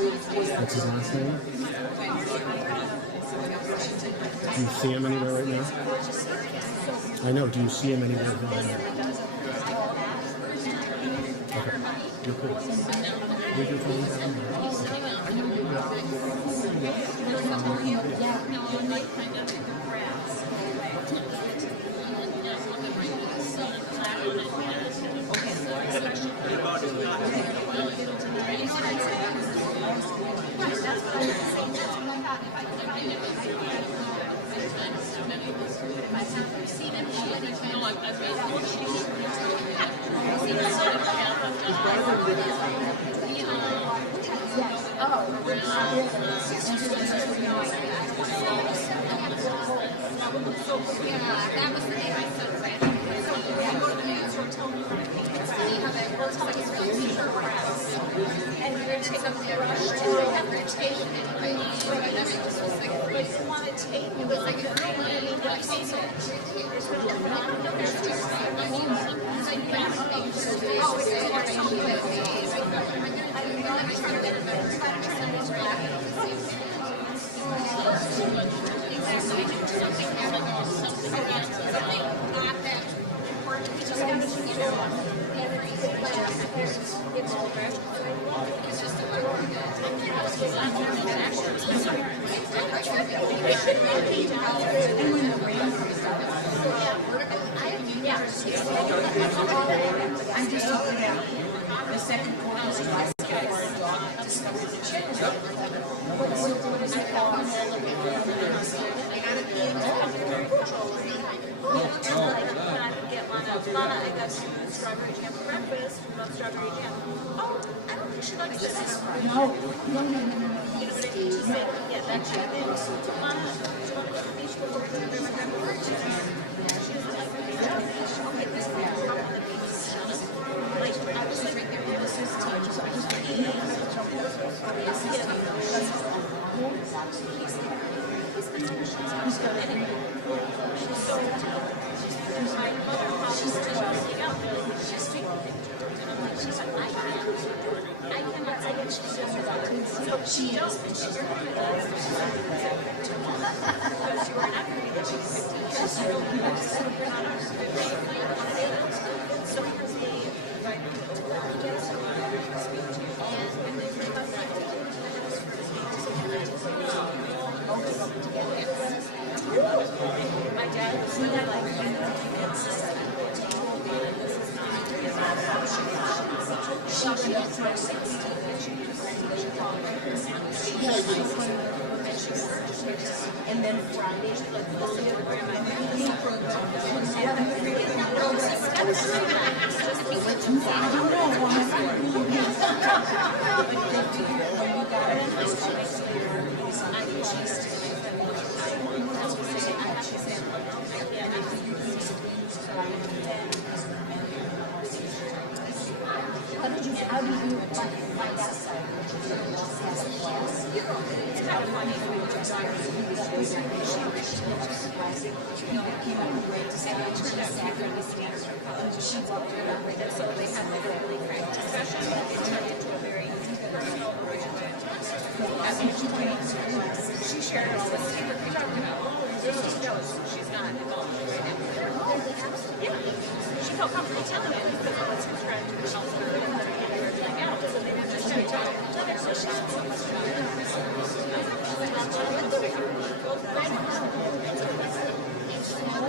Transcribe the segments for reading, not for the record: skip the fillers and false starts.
What's his last name? Do you see him anywhere right now? I know. Do you see him anywhere right now? Okay. You're cool. Leave your phone down there. I'm just looking at the second quarter of last year. Lana, I got strawberry jam for breakfast. We love strawberry jam. Oh, I don't think she likes this. No. You know what I mean? Just say, yeah, that's it. Lana, do you want to go to the beach before we go to the beach? She doesn't like the beach. Okay, this is how on the beach. Like, I was like, right there, this is teachers. I just want to eat. He's got it. So, my mother she's just working out. She's taking pictures. And I'm like, she's like, I cannot say that she's just about to. So she does, and she's doing it. Because you are not going to get she's 15 years. So you're not on a good day. So here's the environment to get us on a speech. And then we have that. My dad was like, and then Friday, she's like, oh, the other grandma, How do you find that side? it's kind of funny. So they had like a really great discussion and it turned into a very personal, original. As she shared all this secret we talked about. She knows she's not involved right now. Yeah. She felt comfortable telling it because it was her friend who she was with and everything else. So they didn't just try to tell each other. So she knows so much about it.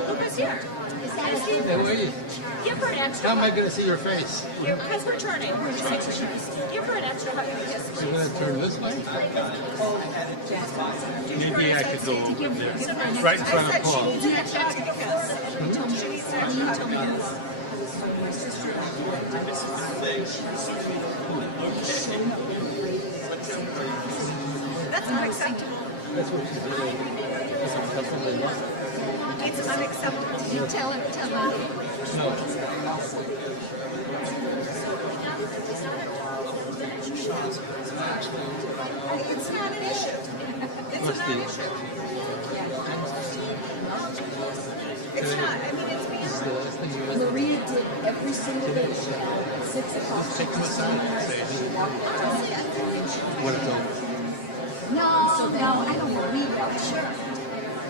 Luca's here. Hey, wait. Give her an extra How am I hug. going to see your face? Because we're turning. Give her an extra hug and a kiss. You're going to turn this way? Maybe I could go over there. Right in front of Paul. She needs an extra hug and a kiss. She needs an extra hug and a kiss. That's unacceptable. That's what she's doing. That's acceptable enough. It's unacceptable. You tell him. No. It's not an issue. It's Must not be. an issue. It's not. I mean, it's beyond. This is the last thing you want. Maria did every single day. She had 6 o'clock. Take them aside and say, Honestly, I think when it's over. No, I don't believe that. Sure.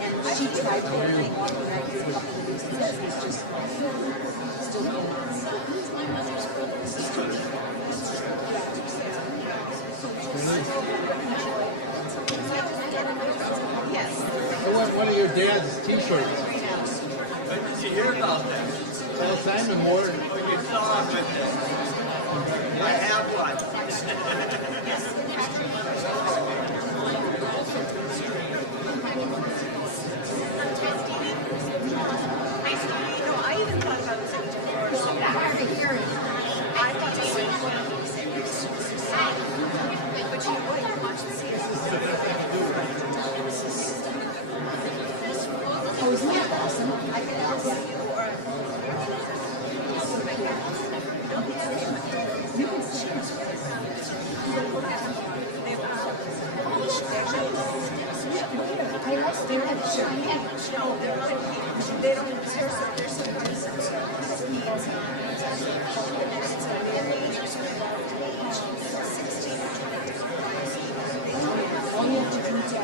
And she tried to make me like a couple of weeks ago. It's just still doing it. My mother's brother. Yes. I want one of your dad's t-shirts. When did you hear about that? Tell Simon more. Oh, you fell off with this. I have one. No, I even thought about this before. Hard to hear it. I thought it was one of these things. But you wouldn't watch the series. Oh, isn't that awesome? I could help you. You can choose. I like staring at the show. No, they're really cute. They don't, there's some prices. And the ages are age 16 to 22. All you have to do is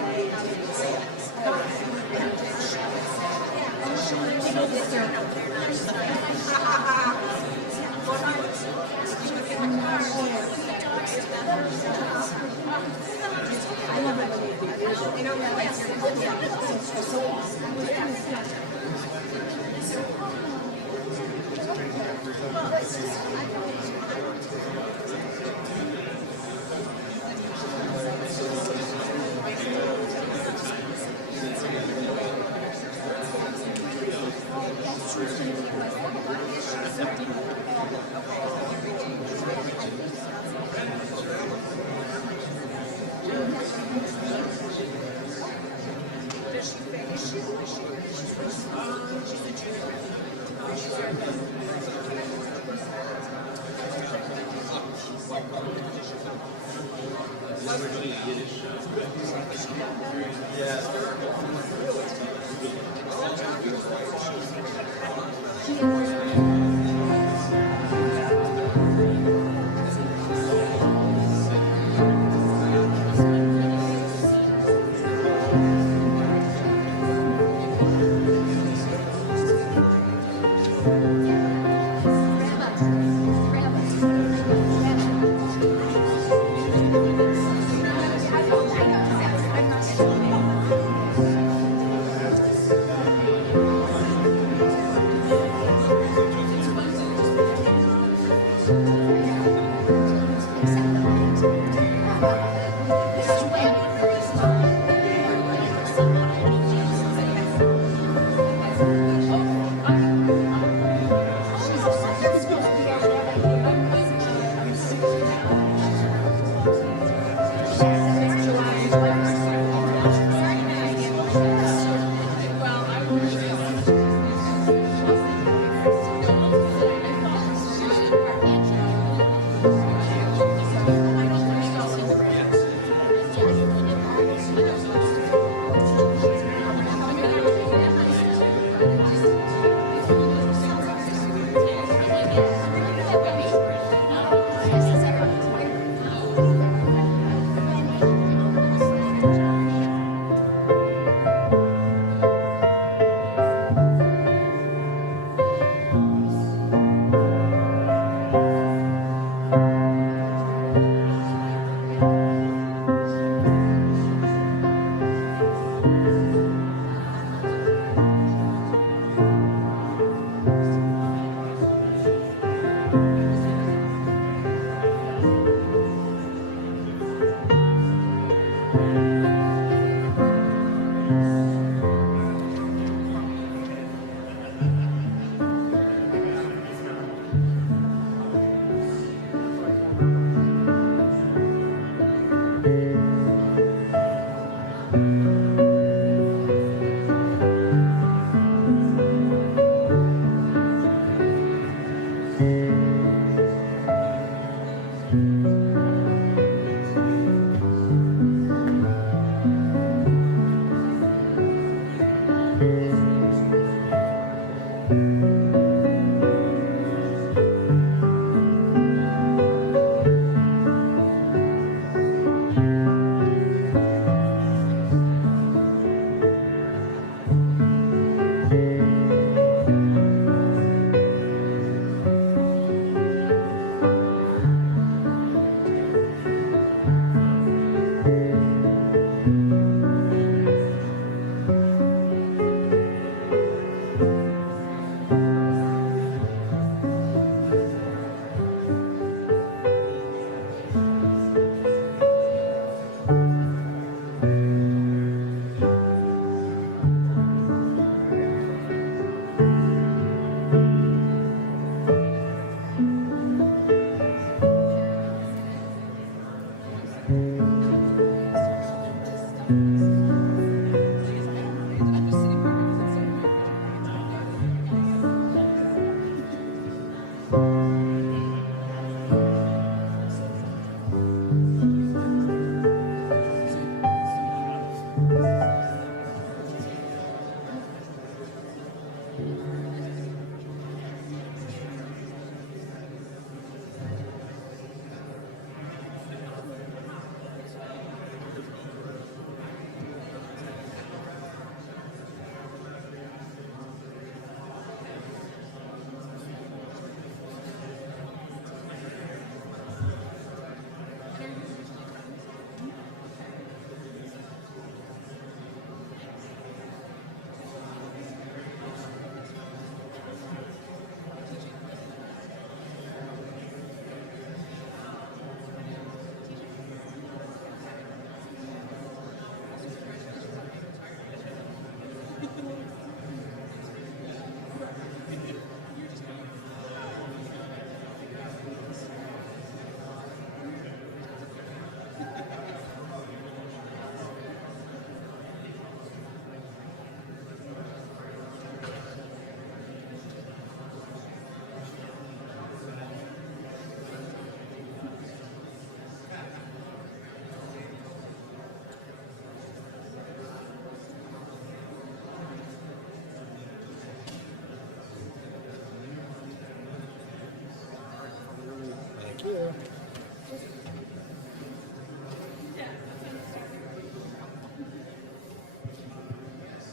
I love it when they do. They don't realize you're for so long. Does she finish? She's a junior. Thank you.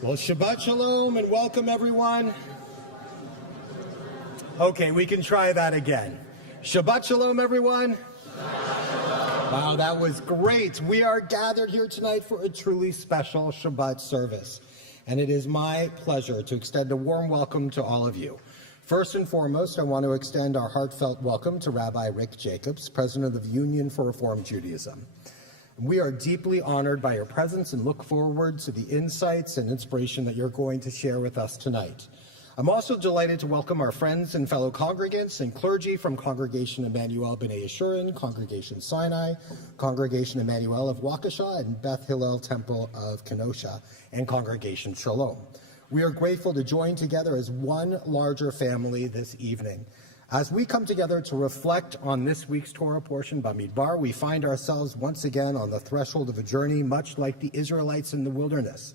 Well, Shabbat Shalom and welcome everyone. Okay, we can try that again. Shabbat Shalom, everyone. Wow, that was great. We are gathered here tonight for a truly special Shabbat service. And it is my pleasure to extend a warm welcome to all of you. First and foremost, I want to extend our heartfelt welcome to Rabbi Rick Jacobs, President of the Union for Reform Judaism. We are deeply honored by your presence and look forward to the insights and inspiration that you're going to share with us tonight. I'm also delighted to welcome our friends and fellow congregants and clergy from Congregation Emmanuel B'nai Yeshurun, Congregation Sinai, Congregation Emmanuel of Waukesha, and Beth Hillel Temple of Kenosha, and Congregation Shalom. We are grateful to join together as one larger family this evening. As we come together to reflect on this week's Torah portion, Bamidbar, we find ourselves once again on the threshold of a journey much like the Israelites in the wilderness.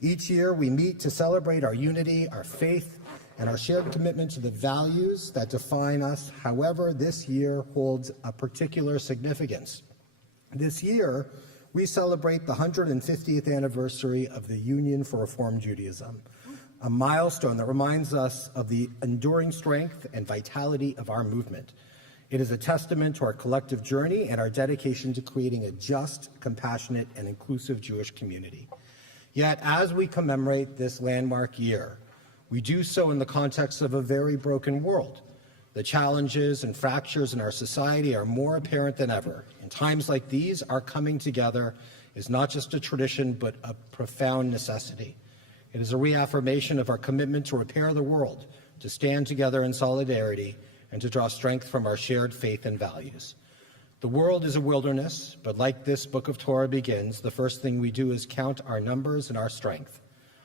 Each year we meet to celebrate our unity, our faith, and our shared commitment to the values that define us. However, this year holds a particular significance. This year, we celebrate the 150th anniversary of the Union for Reform Judaism, a milestone that reminds us of the enduring strength and vitality of our movement. It is a testament to our collective journey and our dedication to creating a just, compassionate, and inclusive Jewish community. Yet, as we commemorate this landmark year, we do so in the context of a very broken world. The challenges and fractures in our society are more apparent than ever. In times like these, our coming together is not just a tradition, but a profound necessity. It is a reaffirmation of our commitment to repair the world, to stand together in solidarity, and to draw strength from our shared faith and values. The world is a wilderness, but like this book of Torah begins, the first thing we do is count our numbers and our strength.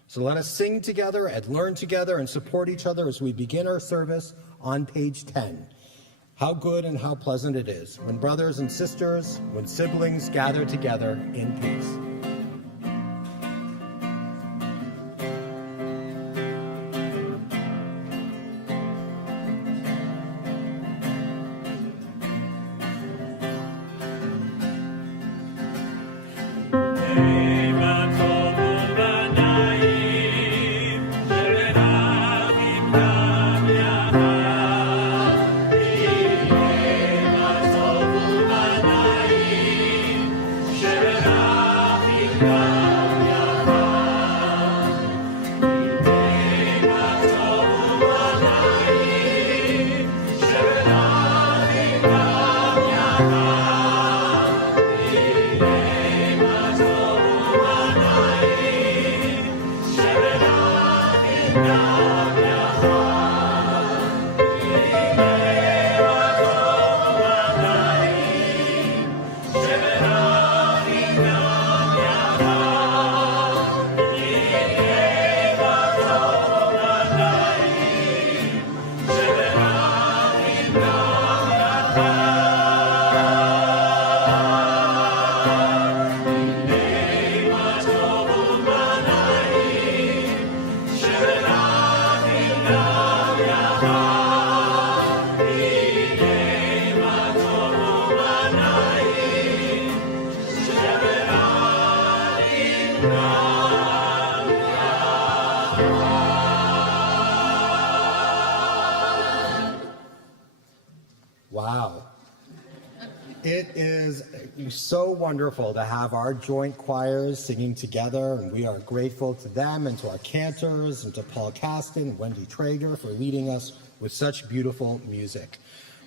So let us sing together and learn together and support each other as we begin our service on page 10. How good and how pleasant it is when brothers and sisters, when siblings gather together in peace. Shabbat so wonderful to have our joint choirs singing together, and we are grateful to them and to our cantors and to Paul Caston and Wendy Traeger for leading us with such beautiful music.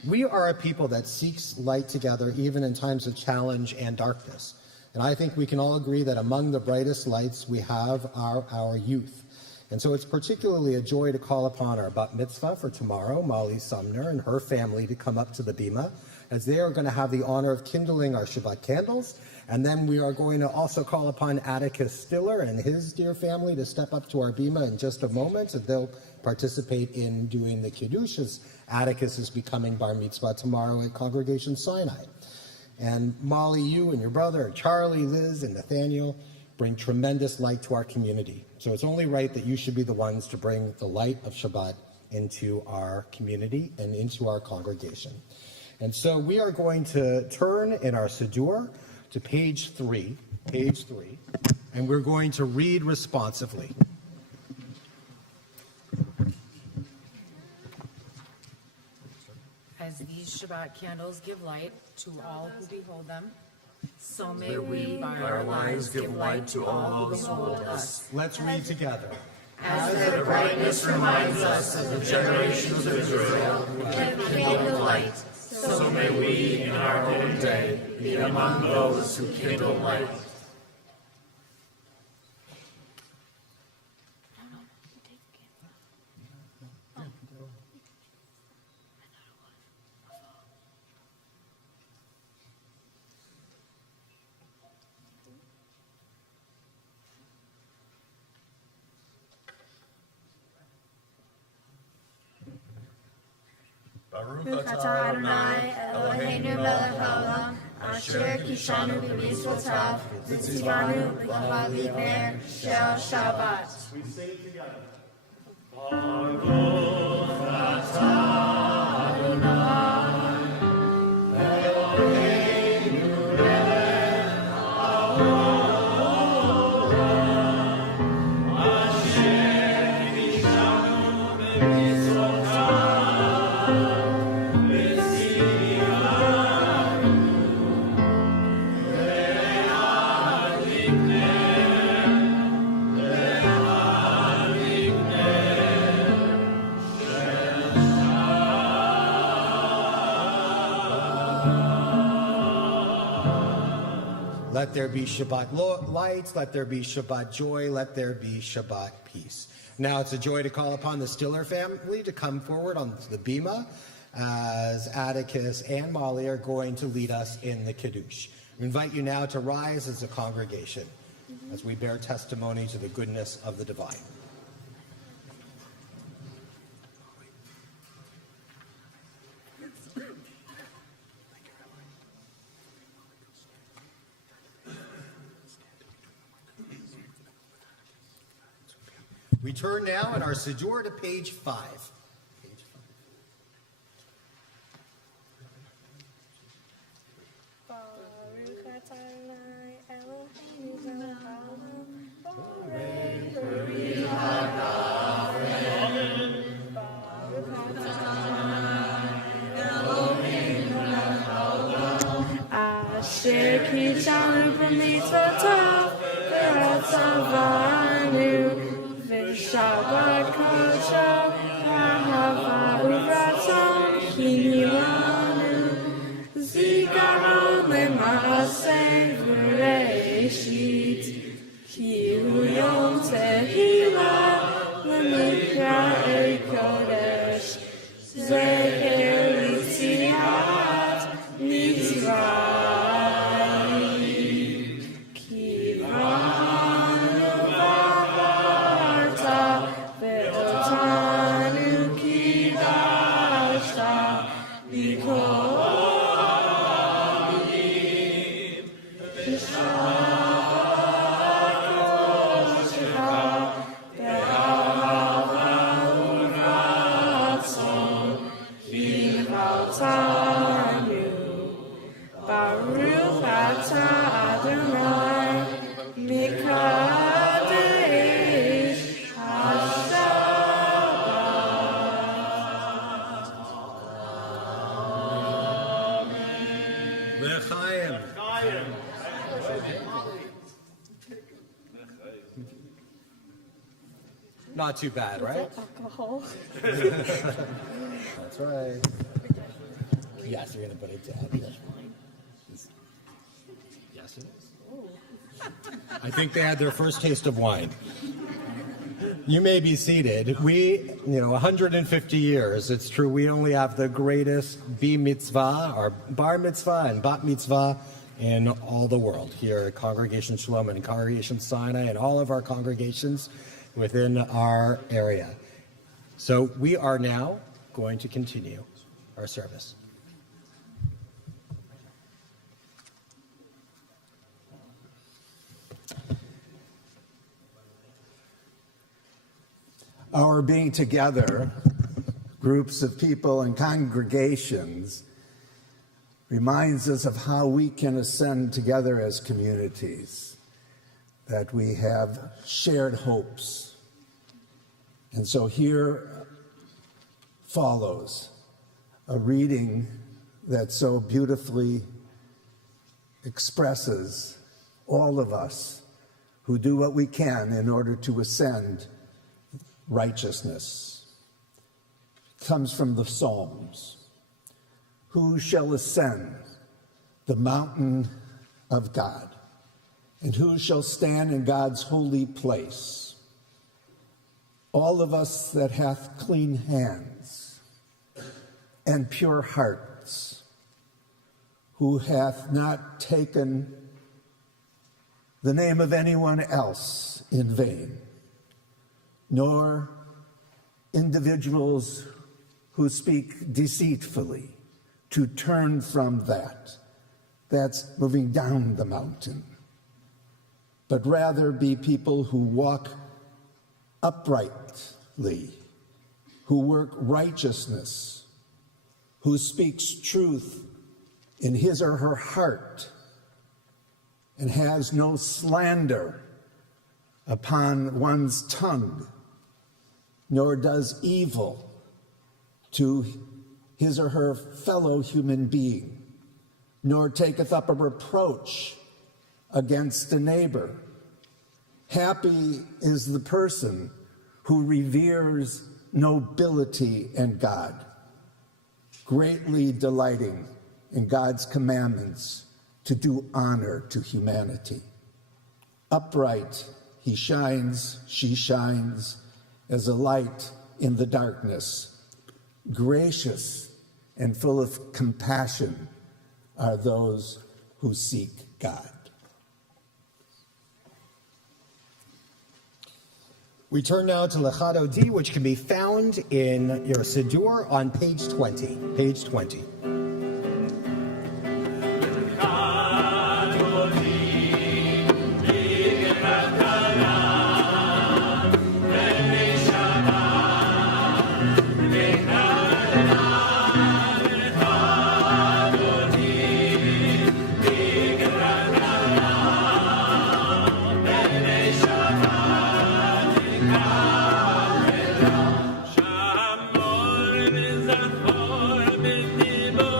We are a people that seeks light together even in times of challenge and darkness. And I think we can all agree that among the brightest lights we have are our youth. And so it's particularly a joy to call upon our bat mitzvah for tomorrow, Molly Sumner, and her family to come up to the bima, as they are going to have the honor of kindling our Shabbat candles. And then we are going to also call upon Atticus Stiller and his dear family to step up to our bima in just a moment, and they'll participate in doing the Kiddush, as Atticus is becoming bar mitzvah tomorrow at Congregation Sinai. And Molly, you and your brother, and Charlie, Liz, and Nathaniel bring tremendous light to our community. So it's only right that you should be the ones to bring the light of Shabbat into our community and into our congregation. And so we are going to turn in our Siddur to page 3, and we're going to read responsively. As these Shabbat candles give light to all who behold them, so may we by our lives give light to all who behold us. Let's read together. As their brightness reminds us of the generations of Israel who have kindled light, so may we in our own day be among those who kindle light. Baruch atah Adonai Eloheinu melech haolam, asher kishanu b'mitzvotav, v'tzivanu l'kavod l'ivner shel Shabbat. We sing together. Baruch atah Adonai Eloheinu melech haolam, asher kishanu b'mitzvotav. Let there be Shabbat lights, let there be Shabbat joy, let there be Shabbat peace. Now it's a joy to call upon the Stiller family to come forward on the bima, as Atticus and Molly are going to lead us in the Kiddush. We invite you now to rise as a congregation as we bear testimony to the goodness of the divine. We turn now in our Siddur to page 5. Asher kishanu b'mitzvotav, v'atzavanu. Shabbat kodesh, ahava uvratzon, kinilanu, zikaron le'maaseh v'reishit, ki hu yom tehillah le'mikra'ei kodesh, zecher l'tziat mitzrayim, ki v'anu v'avarta ve'otanu kidashta b'kol ha'amim, v'shabbat kodeshecha be'ahava uvratzon, v'chaltanu. Baruch atah Adonai mikadesh hashabbat. L'chaim. Not too bad, right? Alcohol. That's right. Yes, you're going to put it down. Yes, it is. I think they had their first taste of wine. You may be seated. We, 150 years, it's true, we only have the greatest mitzvah, or bar mitzvah and bat mitzvah in all the world. Here at Congregation Shalom and Congregation Sinai and all of our congregations within our area. So we are now going to continue our service. Our being together, groups of people and congregations, reminds us of how we can ascend together as communities, that we have shared hopes. And so here follows a reading that so beautifully expresses all of us who do what we can in order to ascend righteousness. It comes from the Psalms. Who shall ascend the mountain of God? And who shall stand in God's holy place? All of us that hath clean hands and pure hearts, who hath not taken the name of anyone else in vain, nor individuals who speak deceitfully, to turn from that. That's moving down the mountain. But rather be people who walk uprightly, who work righteousness, who speaks truth in his or her heart, and has no slander upon one's tongue, nor does evil to his or her fellow human being, nor taketh up a reproach against a neighbor. Happy is the person who reveres nobility and God, greatly delighting in God's commandments to do honor to humanity. Upright he shines, she shines, as a light in the darkness. Gracious and full of compassion are those who seek God. We turn now to Lechado D, which can be found in your Siddur on page 20. Page 20. Shamor zachor b'dibo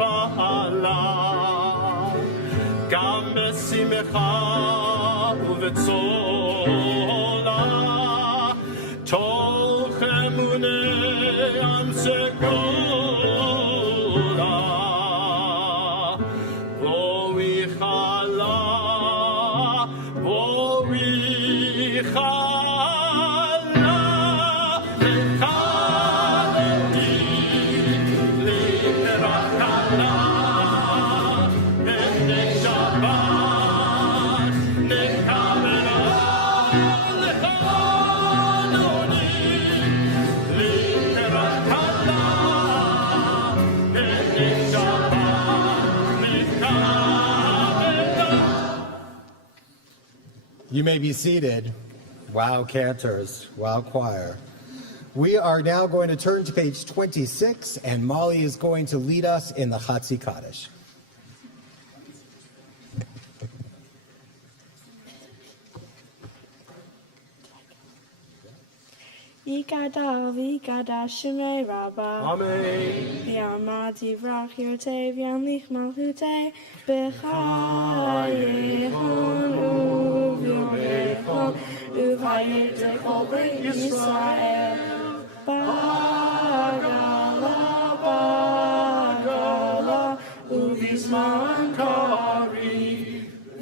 בעלה, גם בשמחה ובצולה, תוך אמוני עם סגולה, בואי חלה, בואי חלה, וקלתי לקראת כלה, בני שבת נקבלה, לחנוני לקראת כלה, בני שבת נקבלה. You may be seated. Wow, cantors. Wow, choir. We are now going to turn to page 26, and Molly is going to lead us in the Chatzi Kaddish. Yikada v'yikada shemei rabba. Amen. V'yamad yivrach yirtei v'yamlich malchutei b'chayechon u'v'yomechon u'v'hayetei kol beit Yisrael. Bagala u'v'zman kari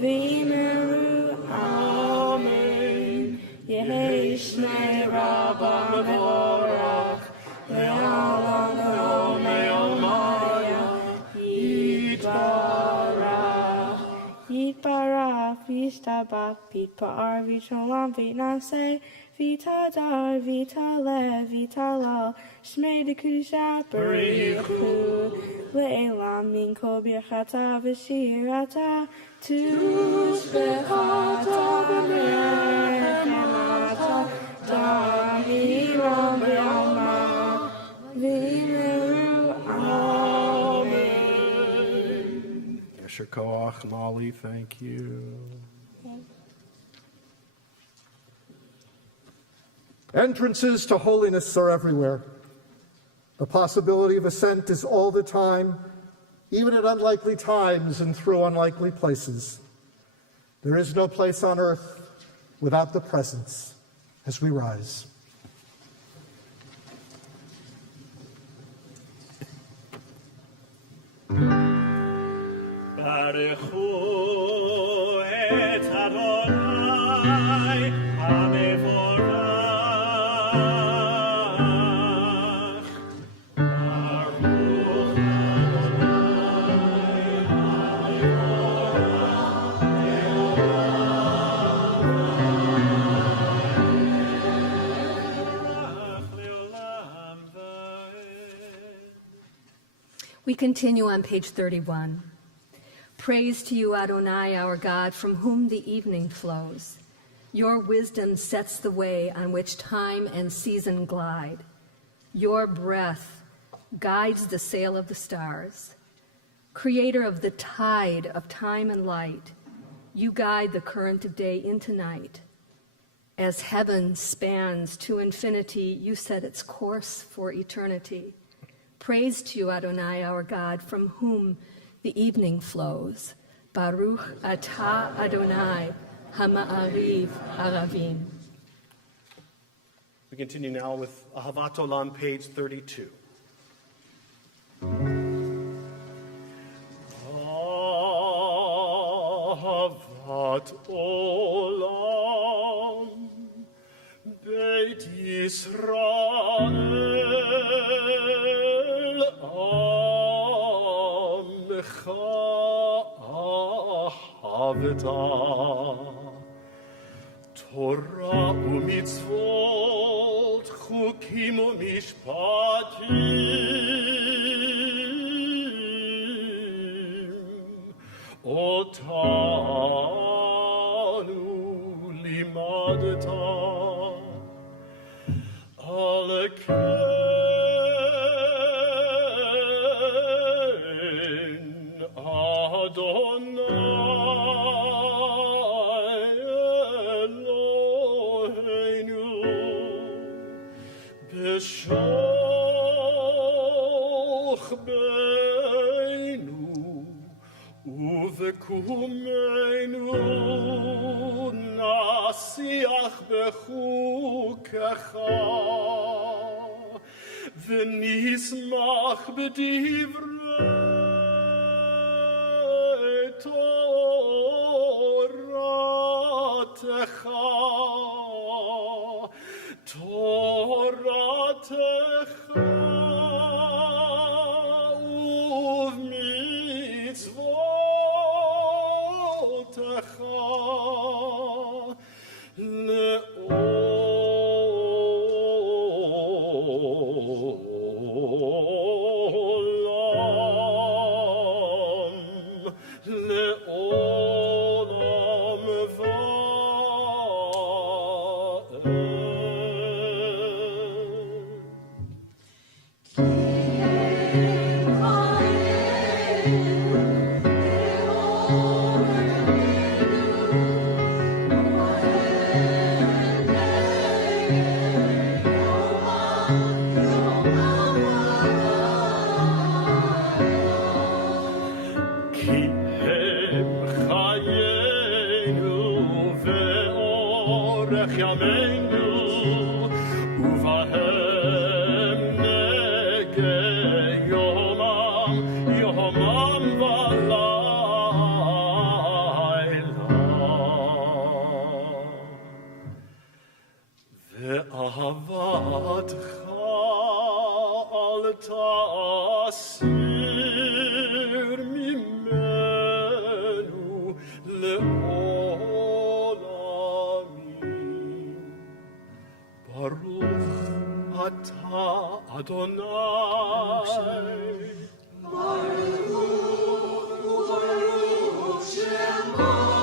v'yimeru amen. Yehei shnei rabba mevorach ve'alam le'omei omaya yitbarach yitbarach v'yishtabach v'yitpa'ar v'yisholam v'yitnaseh v'yitadar v'yitaleh v'yitalal shmei dekudusha barichu le'elam min kol birchata v'shirata tushbechata b'mechenata dahiram b'yama v'yimeru amen. Yasher Koach, Molly, thank you. Entrances to holiness are everywhere. The possibility of ascent is all the time, even at unlikely times and through unlikely places. There is no place on earth without the presence as we rise. Baruchu et Adonai HaMevorach. Baruch We continue on page 31. Praise to you, Adonai, our God, from whom the evening flows. Your wisdom sets the way on which time and season glide. Your breath guides the sail of the stars. Creator of the tide of time and light, you guide the current of day into night. As heaven spans to infinity, you set its course for eternity. Praise to you, Adonai, our God, from whom the evening flows. Baruch atah Adonai hama'ariv aravim. We continue now with Ahavat Olam, page 32. Ahavat Olam, Beit Yisrael, Amcha ahavta, Torah u'mitzvot, chukim u'mishpatim, otanu limadta, al ken Adonai Eloheinu b'shoch bein וקומנו נשיח בחוקך ונשמח בדברי תורתך ובמצוותך לעולם כי הם חיינו ואורך ימינו ובהם נגה יומם ולילה ואהבתך אל תסיר ממנו לעולמים. ברוך אתה אדוני. ברוך שמו.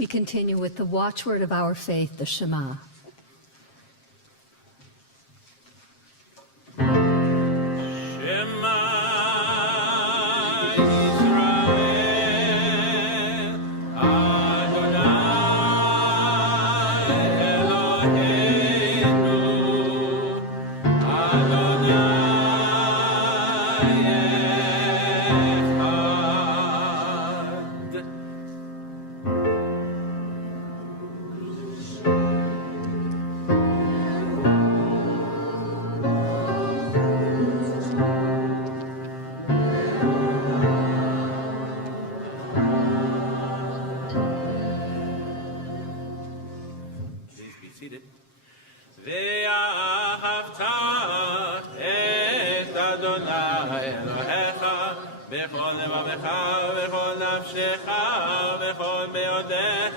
We continue with the watchword of our faith, the Shema. seated. ואהבת את אדוני אלוהיך בכל לבבך ובכל נפשך ובכל מאודיך,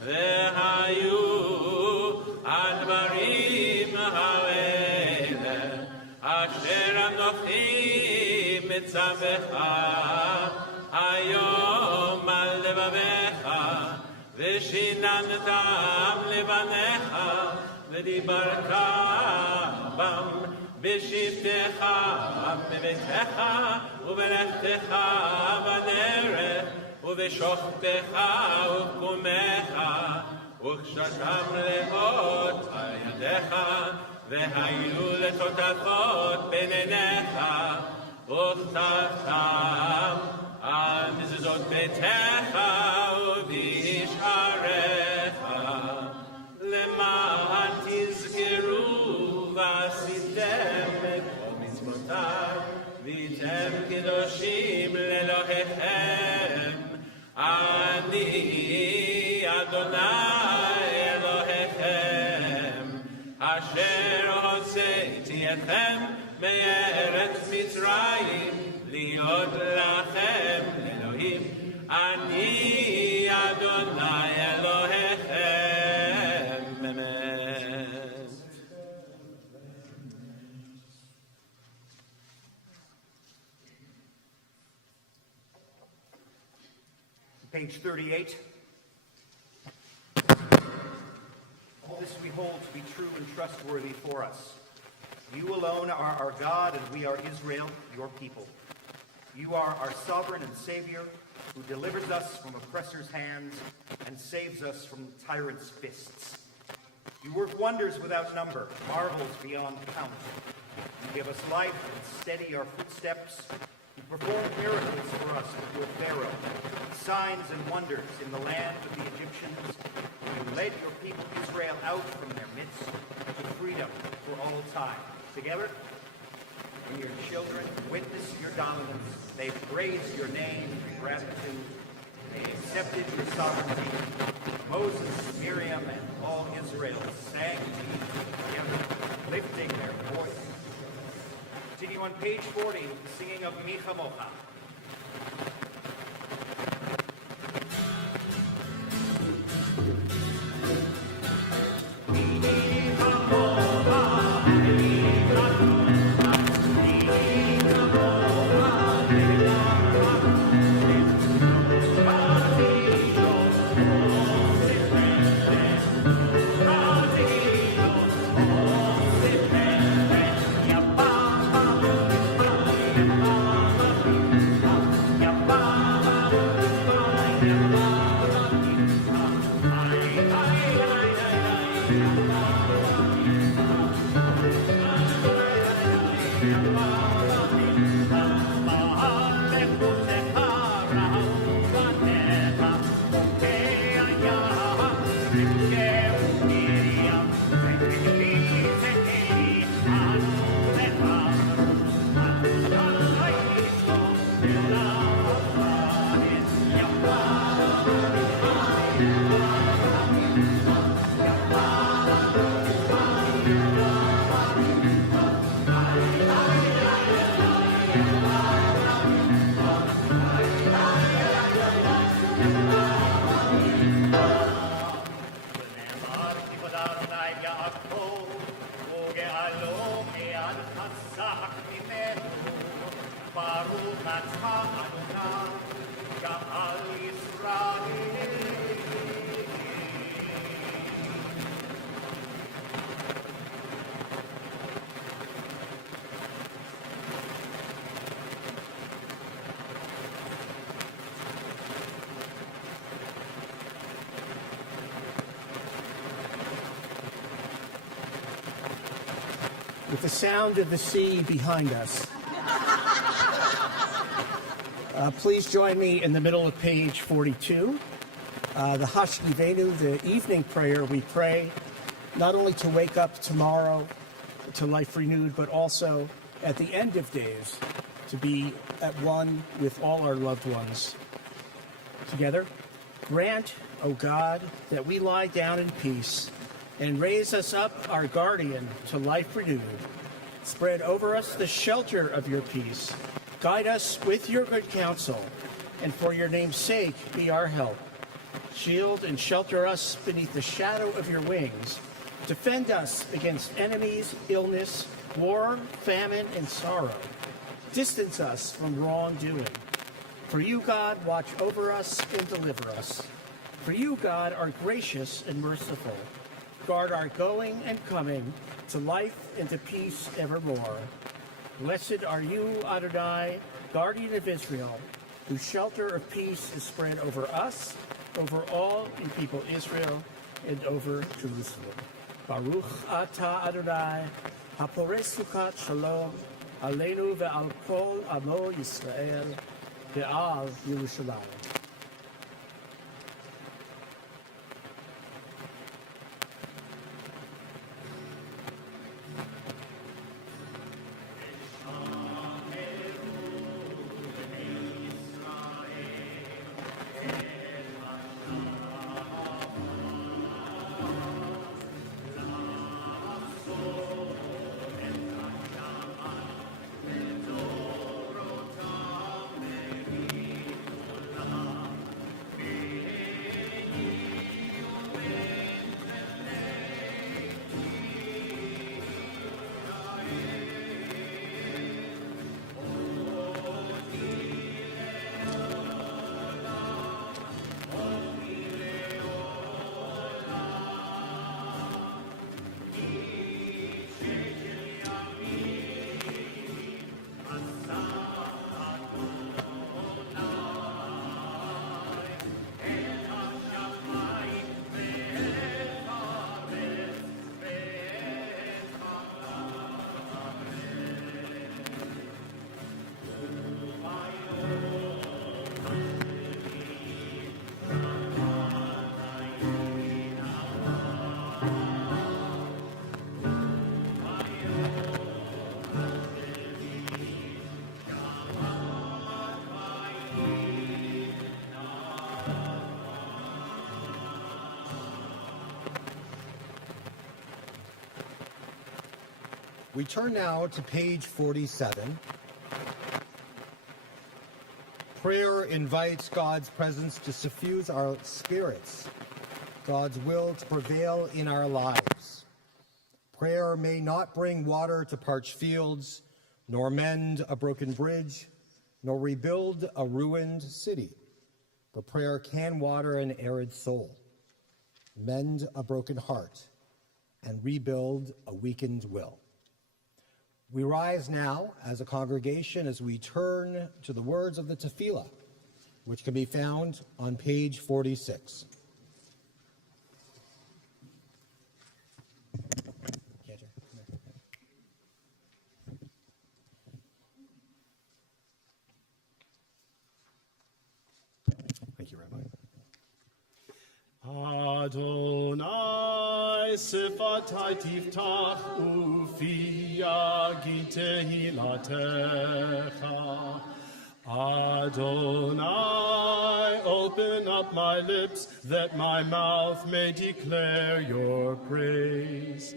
והיו הדברים האלה אשר אנוכי מצווך היום על לבביך, ושיננתם לבניך ודיברת בם בשבתך בביתך ובלכתך בדרך ובשוכבך ובקומך, וכשתם לאות על ידיך והיו לטוטפות בין עיניך, וכתבתם על מזוזות ביתך ובשעריך, למען תזכרו ועשיתם את כל מצוותיו והייתם קדושים לאלוהיכם. אני אדוני אלוהיכם אשר הוצאתי אתכם מארץ מצרים להיות לכם אלוהים. אני אדוני אלוהיכם. אמן. Page 38. All this we hold to be true and trustworthy for us. You alone are our God, and we are Israel, your people. You are our sovereign and Savior, who delivers us from oppressors' hands and saves us from tyrants' fists. You work wonders without number, marvels beyond count. You give us life and steady our footsteps. You performed miracles for us with your Pharaoh, signs and wonders in the land of the Egyptians. You led your people Israel out from their midst to freedom for all time. Together, when your children witness your dominance, they praise your name in gratitude. They accepted your sovereignty. Moses, Miriam, and all Israel sang to you together, lifting their voice. Continue on page 40 with the singing of Mi Chamocha. With the sound of the sea behind us, please join me in the middle of page 42. The Hashlivenu, the evening prayer, we pray not only to wake up tomorrow to life renewed, but also at the end of days to be at one with all our loved ones. Together, grant, O God, that we lie down in peace and raise us up, our guardian, to life renewed. Spread over us the shelter of your peace. Guide us with your good counsel, and for your name's sake be our help. Shield and shelter us beneath the shadow of your wings. Defend us against enemies, illness, war, famine, and sorrow. Distance us from wrongdoing. For you, God, watch over us and deliver us. For you, God, are gracious and merciful. Guard our going and coming to life and to peace evermore. Blessed are you, Adonai, guardian of Israel, whose shelter of peace is spread over us, over all in people Israel, and over Jerusalem. Baruch atah Adonai, hapores sukat shalom, aleinu ve'al kol amo Yisrael, ve'al Yerushalayim. We turn now to page 47. Prayer invites God's presence to suffuse our spirits, God's will to prevail in our lives. Prayer may not bring water to parched fields, nor mend a broken bridge, nor rebuild a ruined city. But prayer can water an arid soul, mend a broken heart, and rebuild a weakened will. We rise now as a congregation as we turn to the words of the Tefillah, which can be found on page 46. Thank you, Rabbi. Adonai sifatai tiftach ufi yagi tehilatecha. Adonai, open up my lips that my mouth may declare your praise.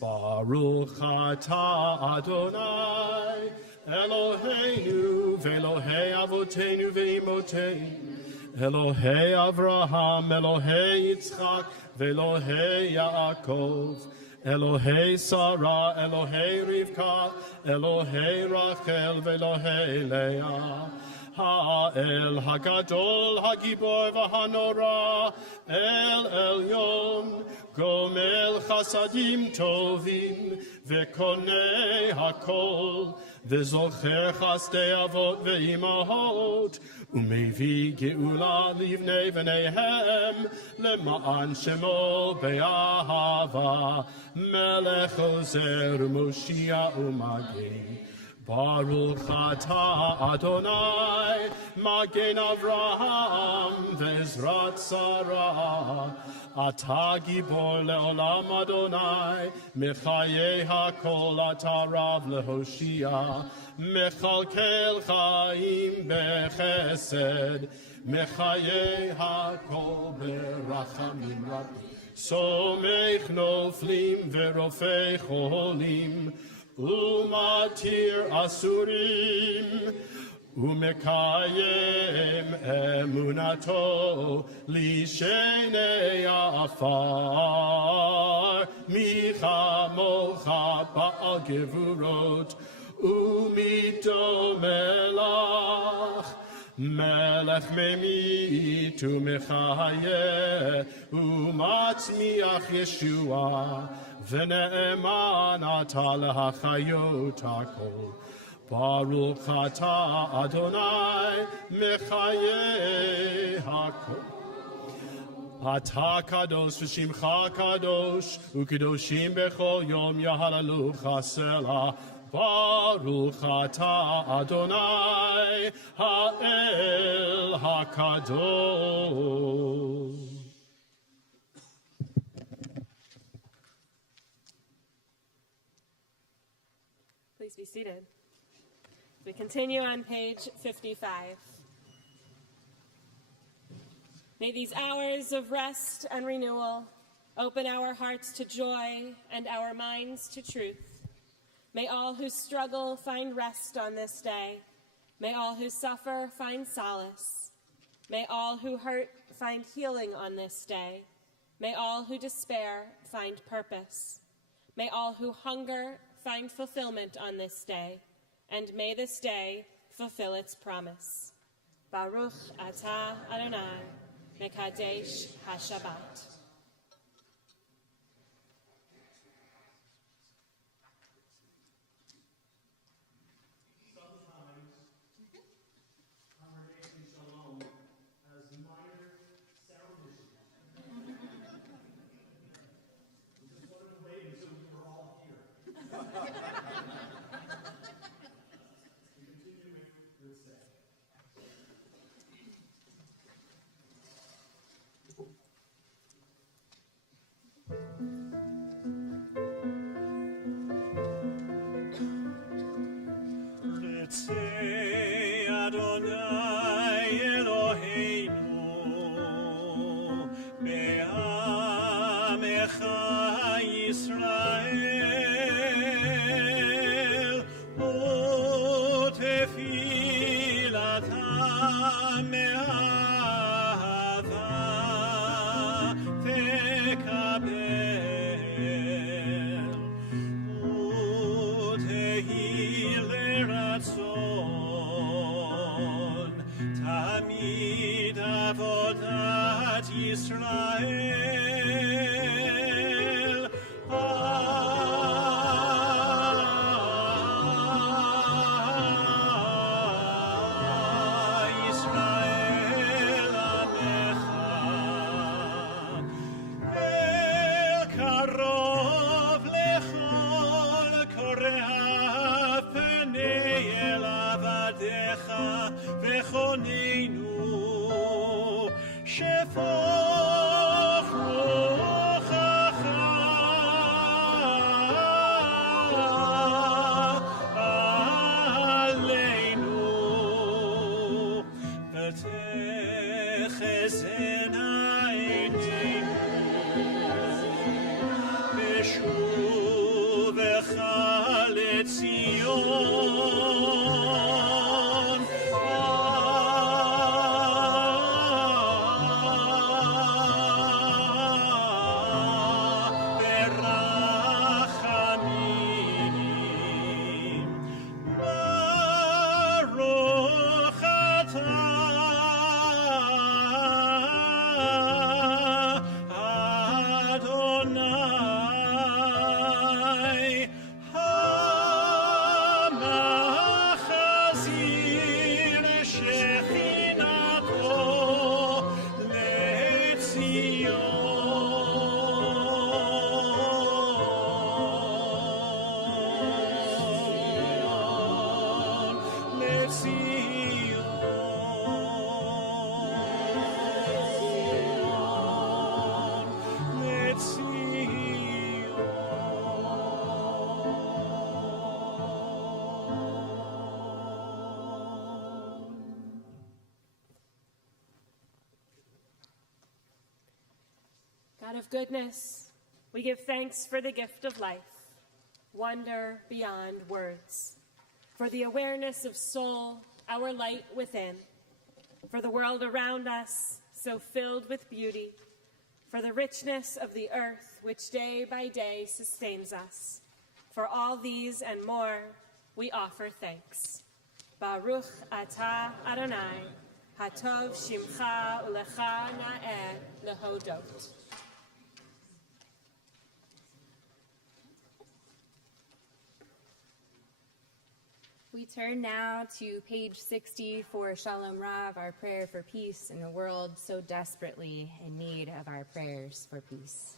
Baruch atah Adonai, Eloheinu ve'Elohei avoteinu ve'imoteinu. Elohei Avraham, Elohei Yitzchak, Ve'Elohei Yaakov, Elohei Sarah, Elohei Rivka, Elohei Rachel, Ve'Elohei Leah. Ha'el Hagadol, Hagibor V'Hanora, El Elyon, Gomel Chasadim Tovim, Ve'Konei Hakol, Ve'Zocher Chasdei Avot Ve'Imahot, Umevi Geula Livnei V'Neihem, Lema'an Shemo Be'ahava, Melech Ozer Moshiach Umagin. Baruch atah Adonai, Magen Avraham, Ve'ezrat Sarah. Atah Gibor le'olam Adonai, Mechayei hakol atah Rav lehoshia. Mechalkel chaim bechesed, Mechayei hakol berachamim rabim. Somech noflim ve'rofei cholim, Umatir asurim, umekayem emunato, lishenei afar, micha mocha ba'al gevurot, umito melach, melech memit umechaye, umatzmiach Yeshua, V'ne'eman atah lehachayot hakol. Baruch atah Adonai mechayeh hakol. Atah kadosh v'shimcha kadosh, u'kedoshim bechol yom yahalalu chasela. Baruch atah Adonai ha'el hakadosh. Please be seated. We continue on page 55. May these hours of rest and renewal open our hearts to joy and our minds to truth. May all who struggle find rest on this day. May all who suffer find solace. May all who hurt find healing on this day. May all who despair find purpose. May all who hunger find fulfillment on this day, and may this day fulfill its promise. Baruch atah Adonai, Mekadesh HaShabbat. Sometimes, Congregation Shalom has minor sound issues. We just wanted to wait until we were all here. We continue with say. God of goodness, we give thanks for the gift of life, wonder beyond words, for the awareness of soul, our light within, for the world around us, so filled with beauty, for the richness of the earth, which day by day sustains us. For all these and more, we offer thanks. Baruch atah Adonai, hatov shimcha ulecha na'eh lehodot. We turn now to page 60 for Shalom Rav, our prayer for peace in a world so desperately in need of our prayers for peace.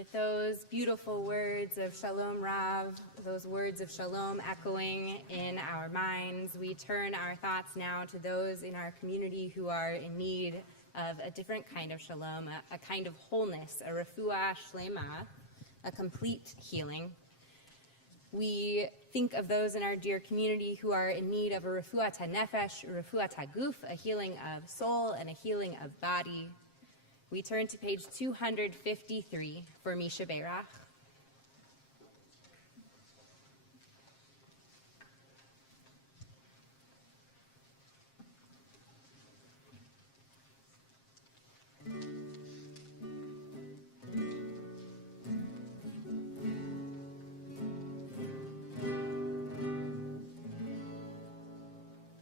With those beautiful words of Shalom Rav, those words of Shalom echoing in our minds, we turn our thoughts now to those in our community who are in need of a different kind of shalom, a kind of wholeness, a refuah shlema, a complete healing. We think of those in our dear community who are in need of a refuat hanefesh, a refuat haguf, a healing of soul and a healing of body. We turn to page 253 for Misha Beirach.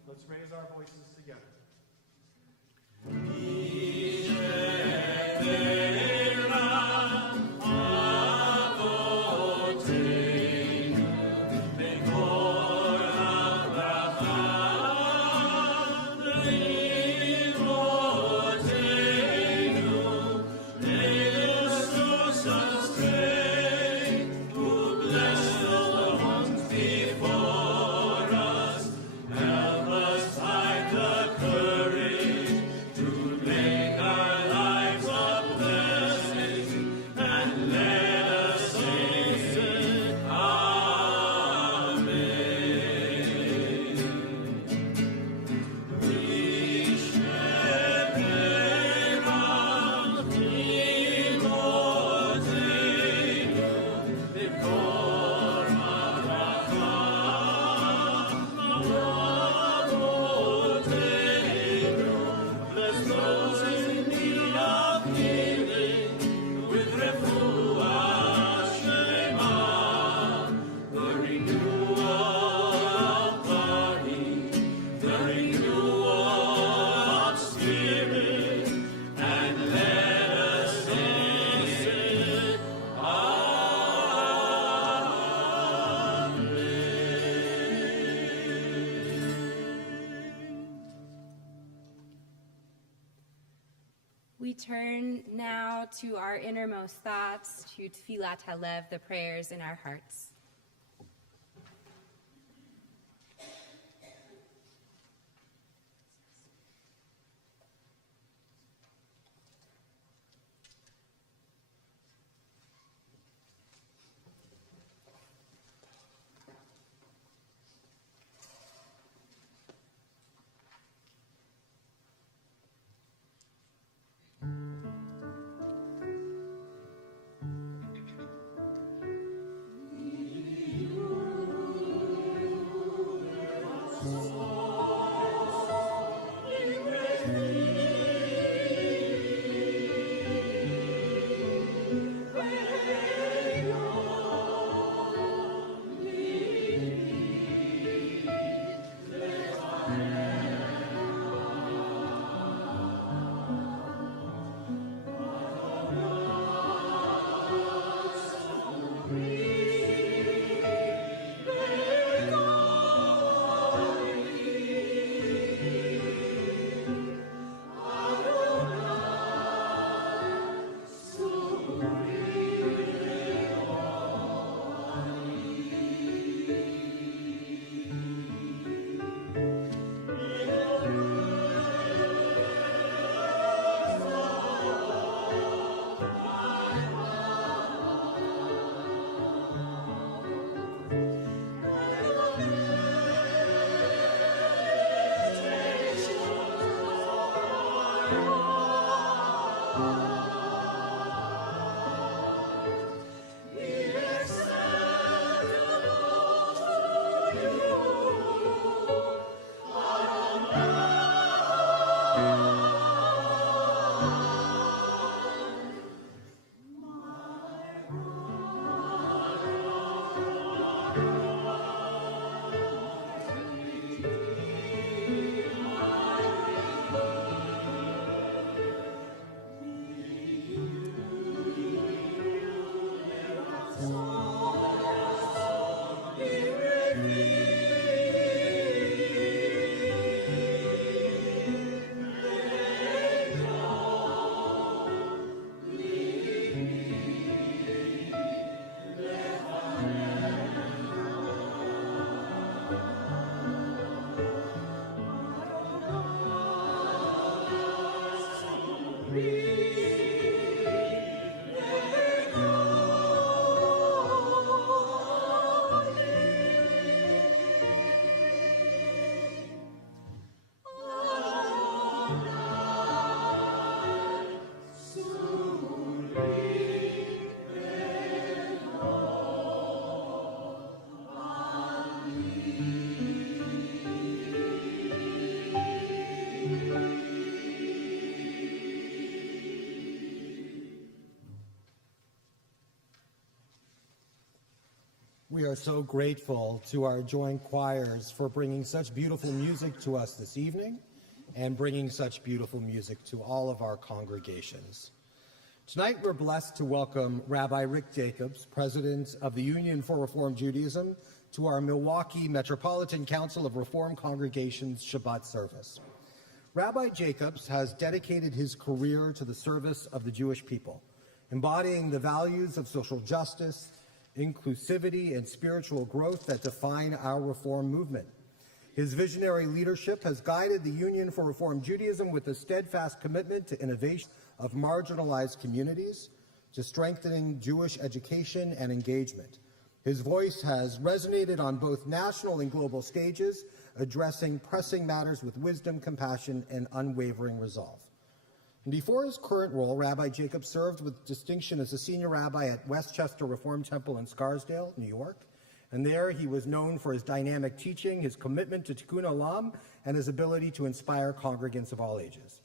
Let's raise our voices together. We turn now to our innermost thoughts, to Tfilat Halev, the prayers in our hearts. we are so grateful to our joint choirs for bringing such beautiful music to us this evening and bringing such beautiful music to all of our congregations. Tonight, we're blessed to welcome Rabbi Rick Jacobs, President of the Union for Reform Judaism, to our Milwaukee Metropolitan Council of Reform Congregations Shabbat service. Rabbi Jacobs has dedicated his career to the service of the Jewish people, embodying the values of social justice, inclusivity, and spiritual growth that define our Reform movement. His visionary leadership has guided the Union for Reform Judaism with a steadfast commitment to innovation of marginalized communities, to strengthening Jewish education and engagement. His voice has resonated on both national and global stages, addressing pressing matters with wisdom, compassion, and unwavering resolve. And before his current role, Rabbi Jacobs served with distinction as a senior rabbi at Westchester Reform Temple in Scarsdale, New York. And there he was known for his dynamic teaching, his commitment to Tikkun Olam, and his ability to inspire congregants of all ages.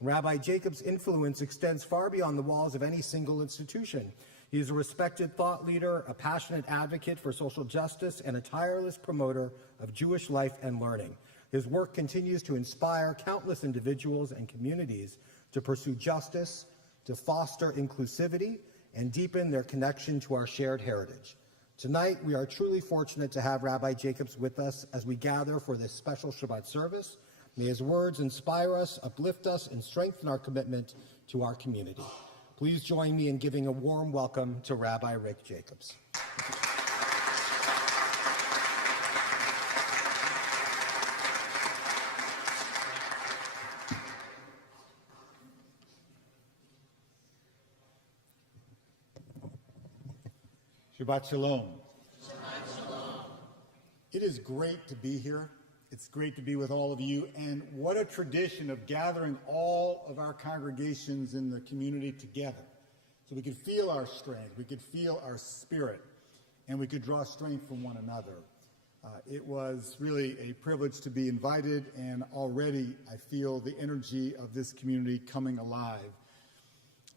Rabbi Jacobs' influence extends far beyond the walls of any single institution. He is a respected thought leader, a passionate advocate for social justice, and a tireless promoter of Jewish life and learning. His work continues to inspire countless individuals and communities to pursue justice, to foster inclusivity, and deepen their connection to our shared heritage. Tonight, we are truly fortunate to have Rabbi Jacobs with us as we gather for this special Shabbat service. May his words inspire us, uplift us, and strengthen our commitment to our community. Please join me in giving a warm welcome to Rabbi Rick Jacobs. Shabbat Shalom. Shabbat Shalom. It is great to be here. It's great to be with all of you, and what a tradition of gathering all of our congregations in the community together so we could feel our strength, we could feel our spirit, and we could draw strength from one another. It was really a privilege to be invited, and already I feel the energy of this community coming alive.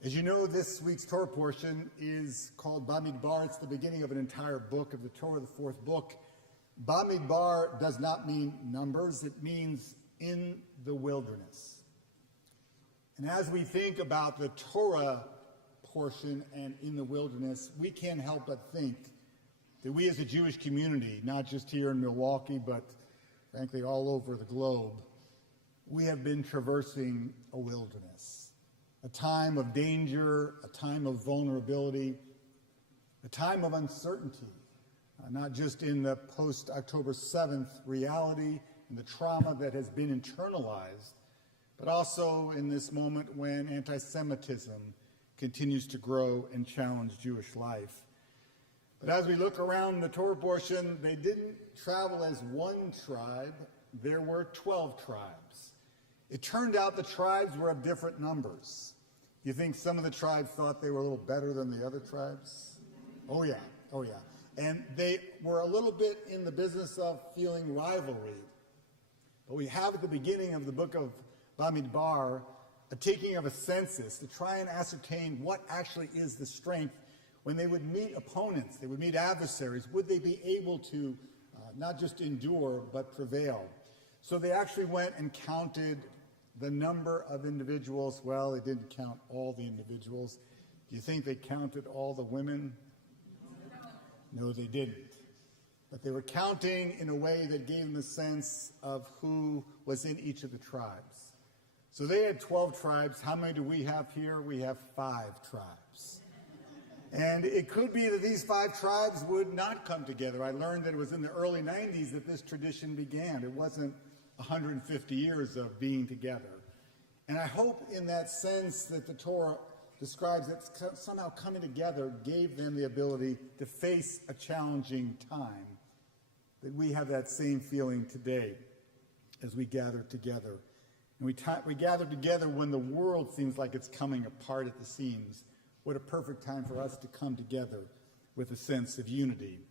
As you know, this week's Torah portion is called Bamidbar. It's the beginning of an entire book of the Torah, the fourth book. Bamidbar does not mean numbers, it means in the wilderness. And as we think about the Torah portion and in the wilderness, we can't help but think that we as a Jewish community, not just here in Milwaukee, but frankly all over the globe, we have been traversing a wilderness, a time of danger, a time of vulnerability, a time of uncertainty. Not just in the post-October 7th reality and the trauma that has been internalized, but also in this moment when anti-Semitism continues to grow and challenge Jewish life. But as we look around the Torah portion, they didn't travel as one tribe, there were 12 tribes. It turned out the tribes were of different numbers. You think some of the tribes thought they were a little better than the other tribes? Oh yeah. And they were a little bit in the business of feeling rivalry. But we have at the beginning of the book of Bamidbar a taking of a census to try and ascertain what actually is the strength when they would meet opponents, they would meet adversaries. Would they be able to not just endure, but prevail? So they actually went and counted the number of individuals. Well, they didn't count all the individuals. Do you think they counted all the women? No, they didn't. But they were counting in a way that gave them a sense of who was in each of the tribes. So they had 12 tribes. How many do we have here? We have 5 tribes. And it could be that these 5 tribes would not come together. I learned that it was in the early 90s that this tradition began. It wasn't 150 years of being together. And I hope in that sense that the Torah describes that somehow coming together gave them the ability to face a challenging time, that we have that same feeling today as we gather together. And we gather together when the world seems like it's coming apart at the seams. What a perfect time for us to come together with a sense of unity.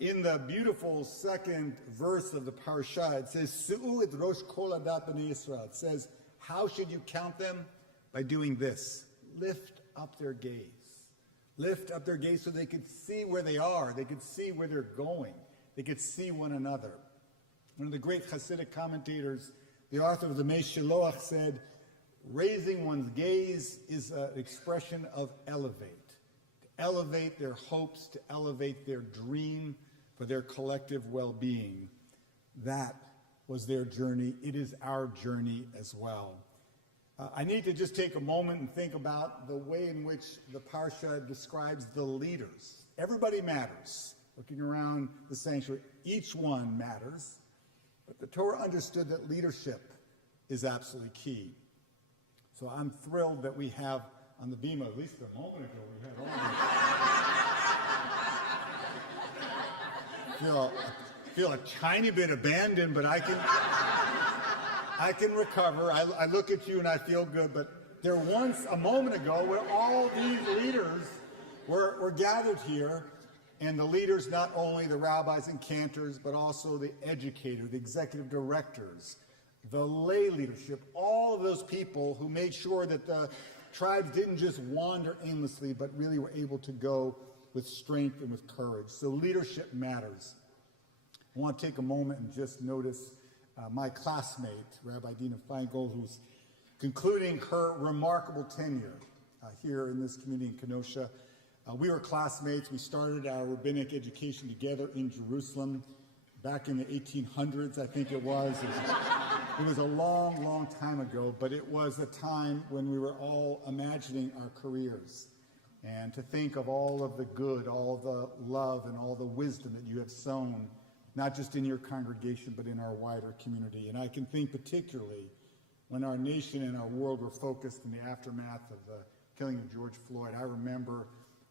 In the beautiful second verse of the parasha, it says, Su'u et rosh kol adat b'nei Yisrael. It says, how should you count them? By doing this. Lift up their gaze. lift up their gaze so they could see where they are, they could see where they're going, they could see one another. One of the great Hasidic commentators, the author of the Mei Shiloach, said, raising one's gaze is an expression of elevate. To elevate their hopes, to elevate their dream for their collective well-being. That was their journey. It is our journey as well. I need to just take a moment and think about the way in which the Parsha describes the leaders. Everybody matters. Looking around the sanctuary, each one matters. But the Torah understood that leadership is absolutely key. So I'm thrilled that we have on the bima, at least a moment ago, we had all these. Feel a tiny bit abandoned, but I can recover. I look at you and I feel good, but there once a moment ago where all these leaders were gathered here, and the leaders, not only the rabbis and cantors, but also the educators, the executive directors, the lay leadership, all of those people who made sure that the tribes didn't just wander aimlessly, but really were able to go with strength and with courage. So leadership matters. I want to take a moment and just notice my classmate, Rabbi Dina Feingold, who's concluding her remarkable tenure here in this community in Kenosha. We were classmates. We started our rabbinic education together in Jerusalem back in the 1800s, I think it was. It was a long, long time ago, but it was a time when we were all imagining our careers, and to think of all of the good, all the love, and all the wisdom that you have sown, not just in your congregation, but in our wider community. And I can think particularly when our nation and our world were focused in the aftermath of the killing of George Floyd. I remember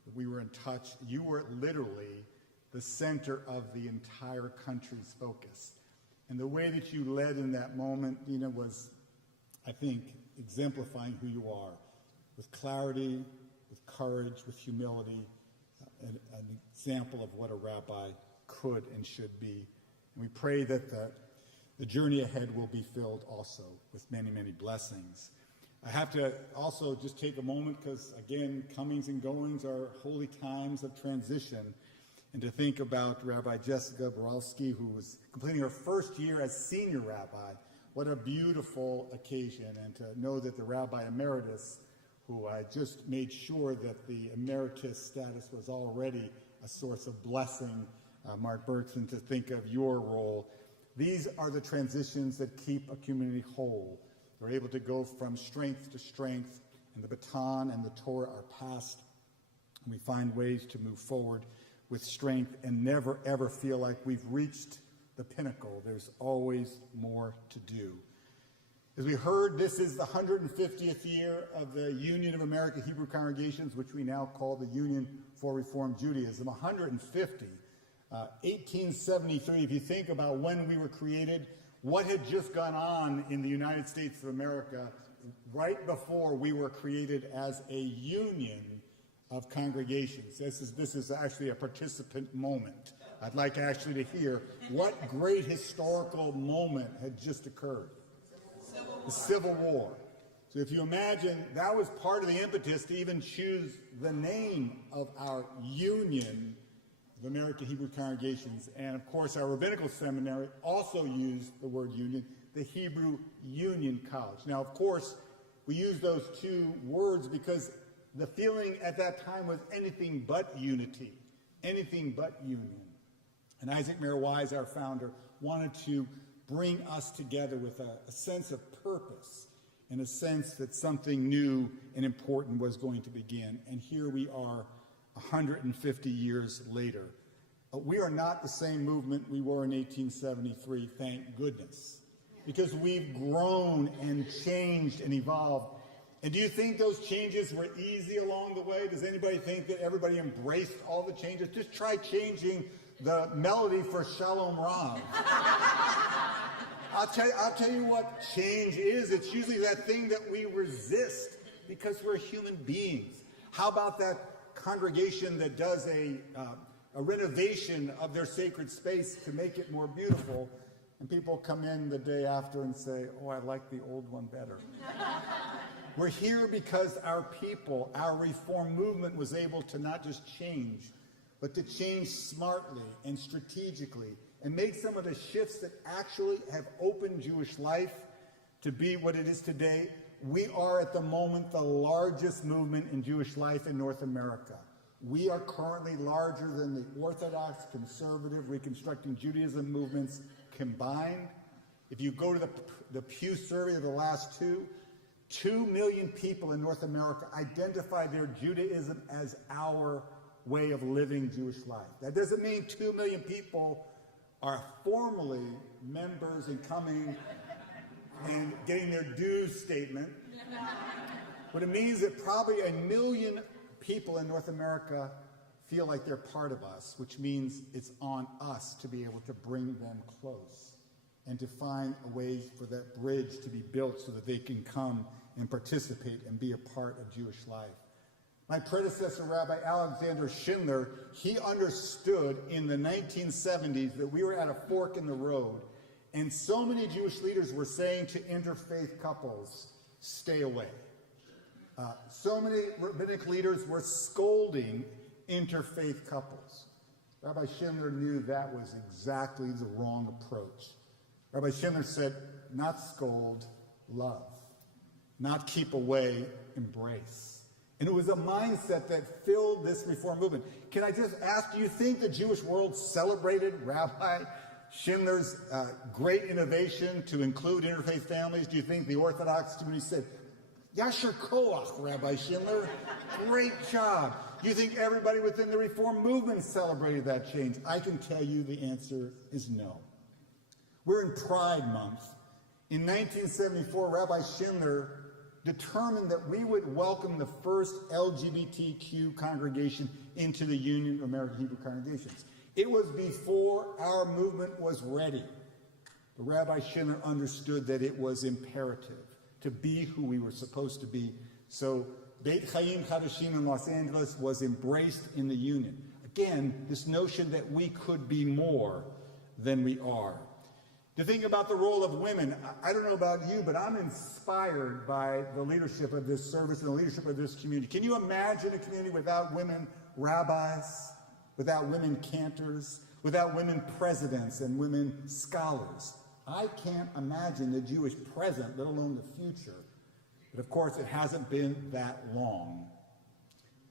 that we were in touch. You were literally the center of the entire country's focus. And the way that you led in that moment, was, I think, exemplifying who you are, with clarity, with courage, with humility, an example of what a rabbi could and should be. And we pray that the journey ahead will be filled also with many, many blessings. I have to also just take a moment because, again, comings and goings are holy times of transition. And to think about Rabbi Jessica Boralski, who was completing her first year as senior rabbi. What a beautiful occasion. And to know that the Rabbi Emeritus, who I just made sure that the emeritus status was already a source of blessing, Mark Bergson, to think of your role. These are the transitions that keep a community whole. They're able to go from strength to strength, and the baton and the Torah are passed. And we find ways to move forward with strength and never, ever feel like we've reached the pinnacle. There's always more to do. As we heard, this is the 150th year of the Union of American Hebrew Congregations, which we now call the Union for Reform Judaism. 150. 1873, if you think about when we were created, what had just gone on in the United States of America right before we were created as a union of congregations. This is actually a participant moment. I'd like actually to hear what great historical moment had just occurred. The Civil War. So if you imagine, that was part of the impetus to even choose the name of our Union of American Hebrew Congregations. And of course, our rabbinical seminary also used the word union, the Hebrew Union College. Now, of course, we use those two words because the feeling at that time was anything but unity, anything but union. And Isaac Mayer Wise, our founder, wanted to bring us together with a sense of purpose and a sense that something new and important was going to begin. And here we are 150 years later. We are not the same movement we were in 1873, thank goodness, because we've grown and changed and evolved. And do you think those changes were easy along the way? Does anybody think that everybody embraced all the changes? Just try changing the melody for Shalom Rav. I'll tell you what change is. It's usually that thing that we resist because we're human beings. How about that congregation that does a renovation of their sacred space to make it more beautiful, and people come in the day after and say, oh, I like the old one better. We're here because our people, our reform movement was able to not just change, but to change smartly and strategically and make some of the shifts that actually have opened Jewish life to be what it is today. We are at the moment the largest movement in Jewish life in North America. We are currently larger than the Orthodox, conservative, Reconstructing Judaism movements combined. If you go to the Pew survey of the last 2 million people in North America identify their Judaism as our way of living Jewish life. That doesn't mean 2 million people are formally members and coming and getting their dues statement. What it means that probably 1 million people in North America feel like they're part of us, which means it's on us to be able to bring them close and to find a way for that bridge to be built so that they can come and participate and be a part of Jewish life. My predecessor, Rabbi Alexander Schindler, he understood in the 1970s that we were at a fork in the road, and so many Jewish leaders were saying to interfaith couples, stay away. So many rabbinic leaders were scolding interfaith couples. Rabbi Schindler knew that was exactly the wrong approach. Rabbi Schindler said, not scold, love. Not keep away, embrace. And it was a mindset that filled this reform movement. Can I just ask, do you think the Jewish world celebrated Rabbi Schindler's great innovation to include interfaith families? Do you think the Orthodox community said, Yasher Koach, Rabbi Schindler, great job? Do you think everybody within the reform movement celebrated that change? I can tell you the answer is no. We're in Pride Month. In 1974, Rabbi Schindler determined that we would welcome the first LGBTQ congregation into the Union of American Hebrew Congregations. It was before our movement was ready. But Rabbi Schindler understood that it was imperative to be who we were supposed to be. So Beit Chaim Chadashim in Los Angeles was embraced in the Union. Again, this notion that we could be more than we are. To think about the role of women, I don't know about you, but I'm inspired by the leadership of this service and the leadership of this community. Can you imagine a community without women rabbis, without women cantors, without women presidents and women scholars? I can't imagine the Jewish present, let alone the future. But of course, it hasn't been that long.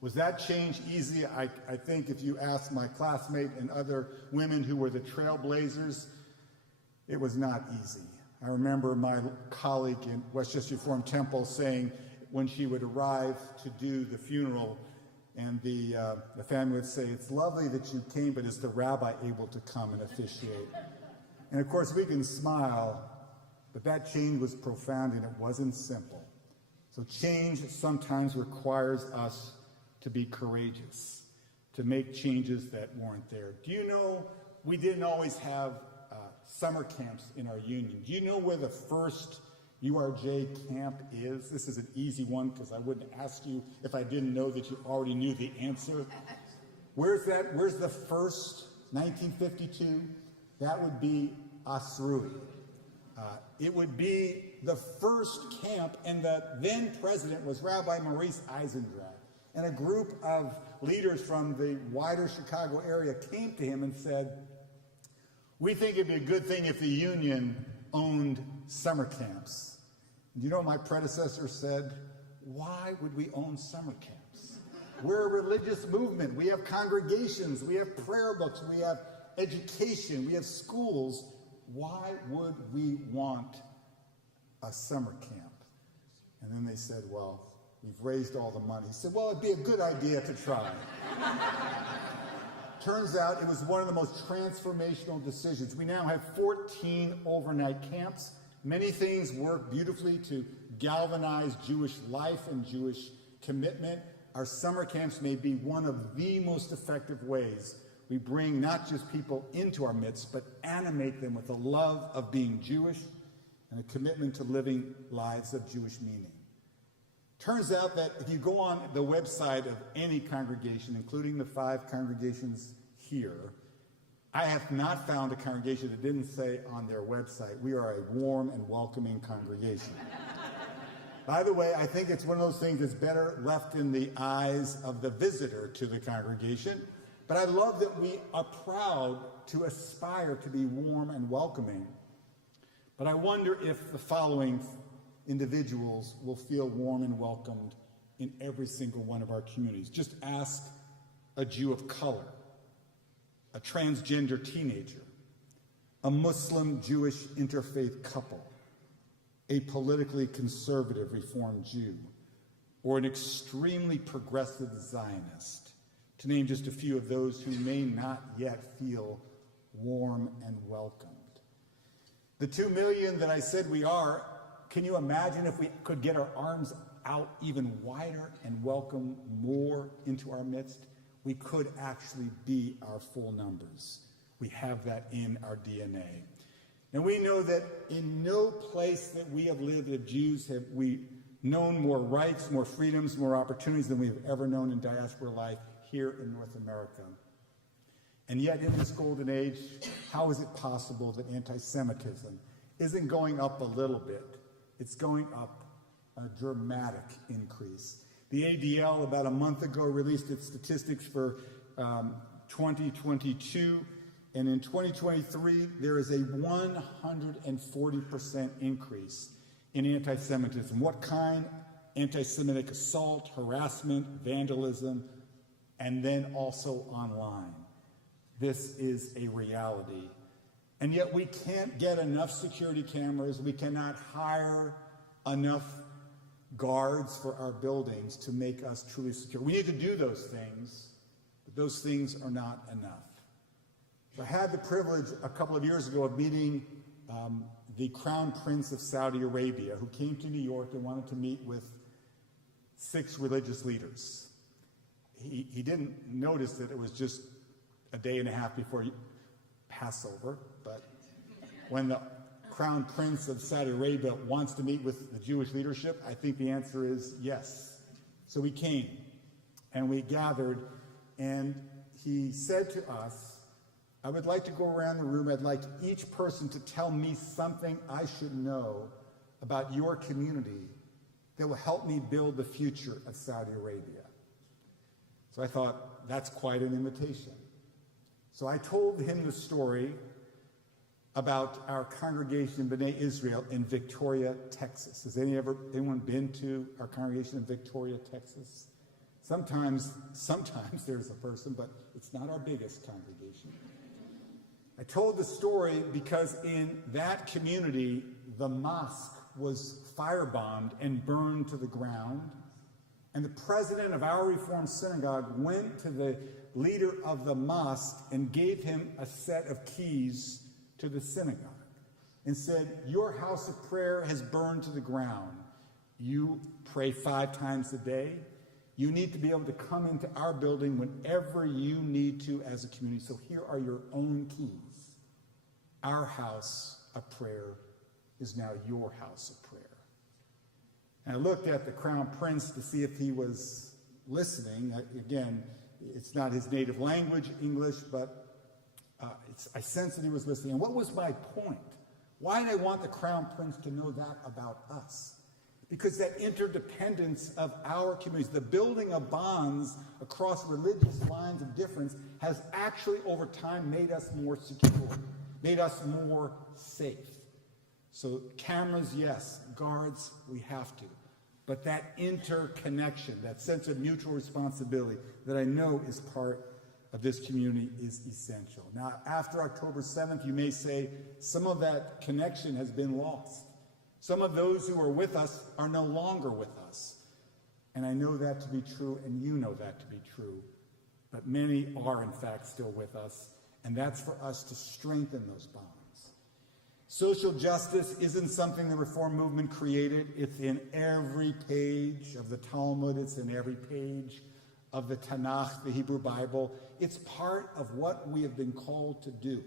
Was that change easy? I think if you ask my classmate and other women who were the trailblazers, it was not easy. I remember my colleague in Westchester Reformed Temple saying when she would arrive to do the funeral, and the family would say, it's lovely that you came, but is the rabbi able to come and officiate? And of course, we can smile, but that change was profound and it wasn't simple. So change sometimes requires us to be courageous, to make changes that weren't there. Do you know we didn't always have summer camps in our union? Do you know where the first URJ camp is? This is an easy one because I wouldn't ask you if I didn't know that you already knew the answer. Where's that? Where's the first? 1952? That would be Asrui. It would be the first camp, and the then president was Rabbi Maurice Eisendrath. And a group of leaders from the wider Chicago area came to him and said, we think it'd be a good thing if the union owned summer camps. Do you know what my predecessor said? Why would we own summer camps? We're a religious movement. We have congregations. We have prayer books. We have education. We have schools. Why would we want a summer camp? And then they said, well, we've raised all the money. He said, well, it'd be a good idea to try. Turns out it was one of the most transformational decisions. We now have 14 overnight camps. Many things work beautifully to galvanize Jewish life and Jewish commitment. Our summer camps may be one of the most effective ways we bring not just people into our midst, but animate them with a love of being Jewish and a commitment to living lives of Jewish meaning. Turns out that if you go on the website of any congregation, including the 5 congregations here, I have not found a congregation that didn't say on their website, we are a warm and welcoming congregation. By the way, I think it's one of those things that's better left in the eyes of the visitor to the congregation. But I love that we are proud to aspire to be warm and welcoming. But I wonder if the following individuals will feel warm and welcomed in every single one of our communities. Just ask a Jew of color, a transgender teenager, a Muslim Jewish interfaith couple, a politically conservative Reformed Jew, or an extremely progressive Zionist, to name just a few of those who may not yet feel warm and welcomed. The 2 million that I said we are, can you imagine if we could get our arms out even wider and welcome more into our midst? We could actually be our full numbers. We have that in our DNA. And we know that in no place that we have lived as Jews have we known more rights, more freedoms, more opportunities than we have ever known in diaspora life here in North America. And yet in this golden age, how is it possible that anti-Semitism isn't going up a little bit? It's going up a dramatic increase. The ADL about a month ago released its statistics for 2022, and in 2023 there is a 140% increase in anti-Semitism. What kind? Anti-Semitic assault, harassment, vandalism, and then also online. This is a reality. And yet we can't get enough security cameras. We cannot hire enough guards for our buildings to make us truly secure. We need to do those things, but those things are not enough. I had the privilege a couple of years ago of meeting the Crown Prince of Saudi Arabia, who came to New York and wanted to meet with 6 religious leaders. He didn't notice that it was just a day and a half before Passover, but when the Crown Prince of Saudi Arabia wants to meet with the Jewish leadership, I think the answer is yes. So we came and we gathered, and he said to us, I would like to go around the room. I'd like each person to tell me something I should know about your community that will help me build the future of Saudi Arabia. So I thought, that's quite an invitation. So I told him the story about our congregation, B'nai Israel, in Victoria, Texas. Has anyone been to our congregation in Victoria, Texas? Sometimes there's a person, but it's not our biggest congregation. I told the story because in that community, the mosque was firebombed and burned to the ground. And the president of our Reformed synagogue went to the leader of the mosque and gave him a set of keys to the synagogue and said, your house of prayer has burned to the ground. You pray 5 times a day. You need to be able to come into our building whenever you need to as a community. So here are your own keys. Our house of prayer is now your house of prayer. And I looked at the Crown Prince to see if he was listening. Again, it's not his native language, English, but I sensed that he was listening. And what was my point? Why did I want the Crown Prince to know that about us? Because that interdependence of our communities, the building of bonds across religious lines of difference, has actually over time made us more secure, made us more safe. So cameras, yes. Guards, we have to. But that interconnection, that sense of mutual responsibility that I know is part of this community is essential. Now, after October 7th, you may say some of that connection has been lost. Some of those who are with us are no longer with us. And I know that to be true, and you know that to be true. But many are, in fact, still with us, and that's for us to strengthen those bonds. Social justice isn't something the Reform movement created. It's in every page of the Talmud. It's in every page of the Tanakh, the Hebrew Bible. It's part of what we have been called to do.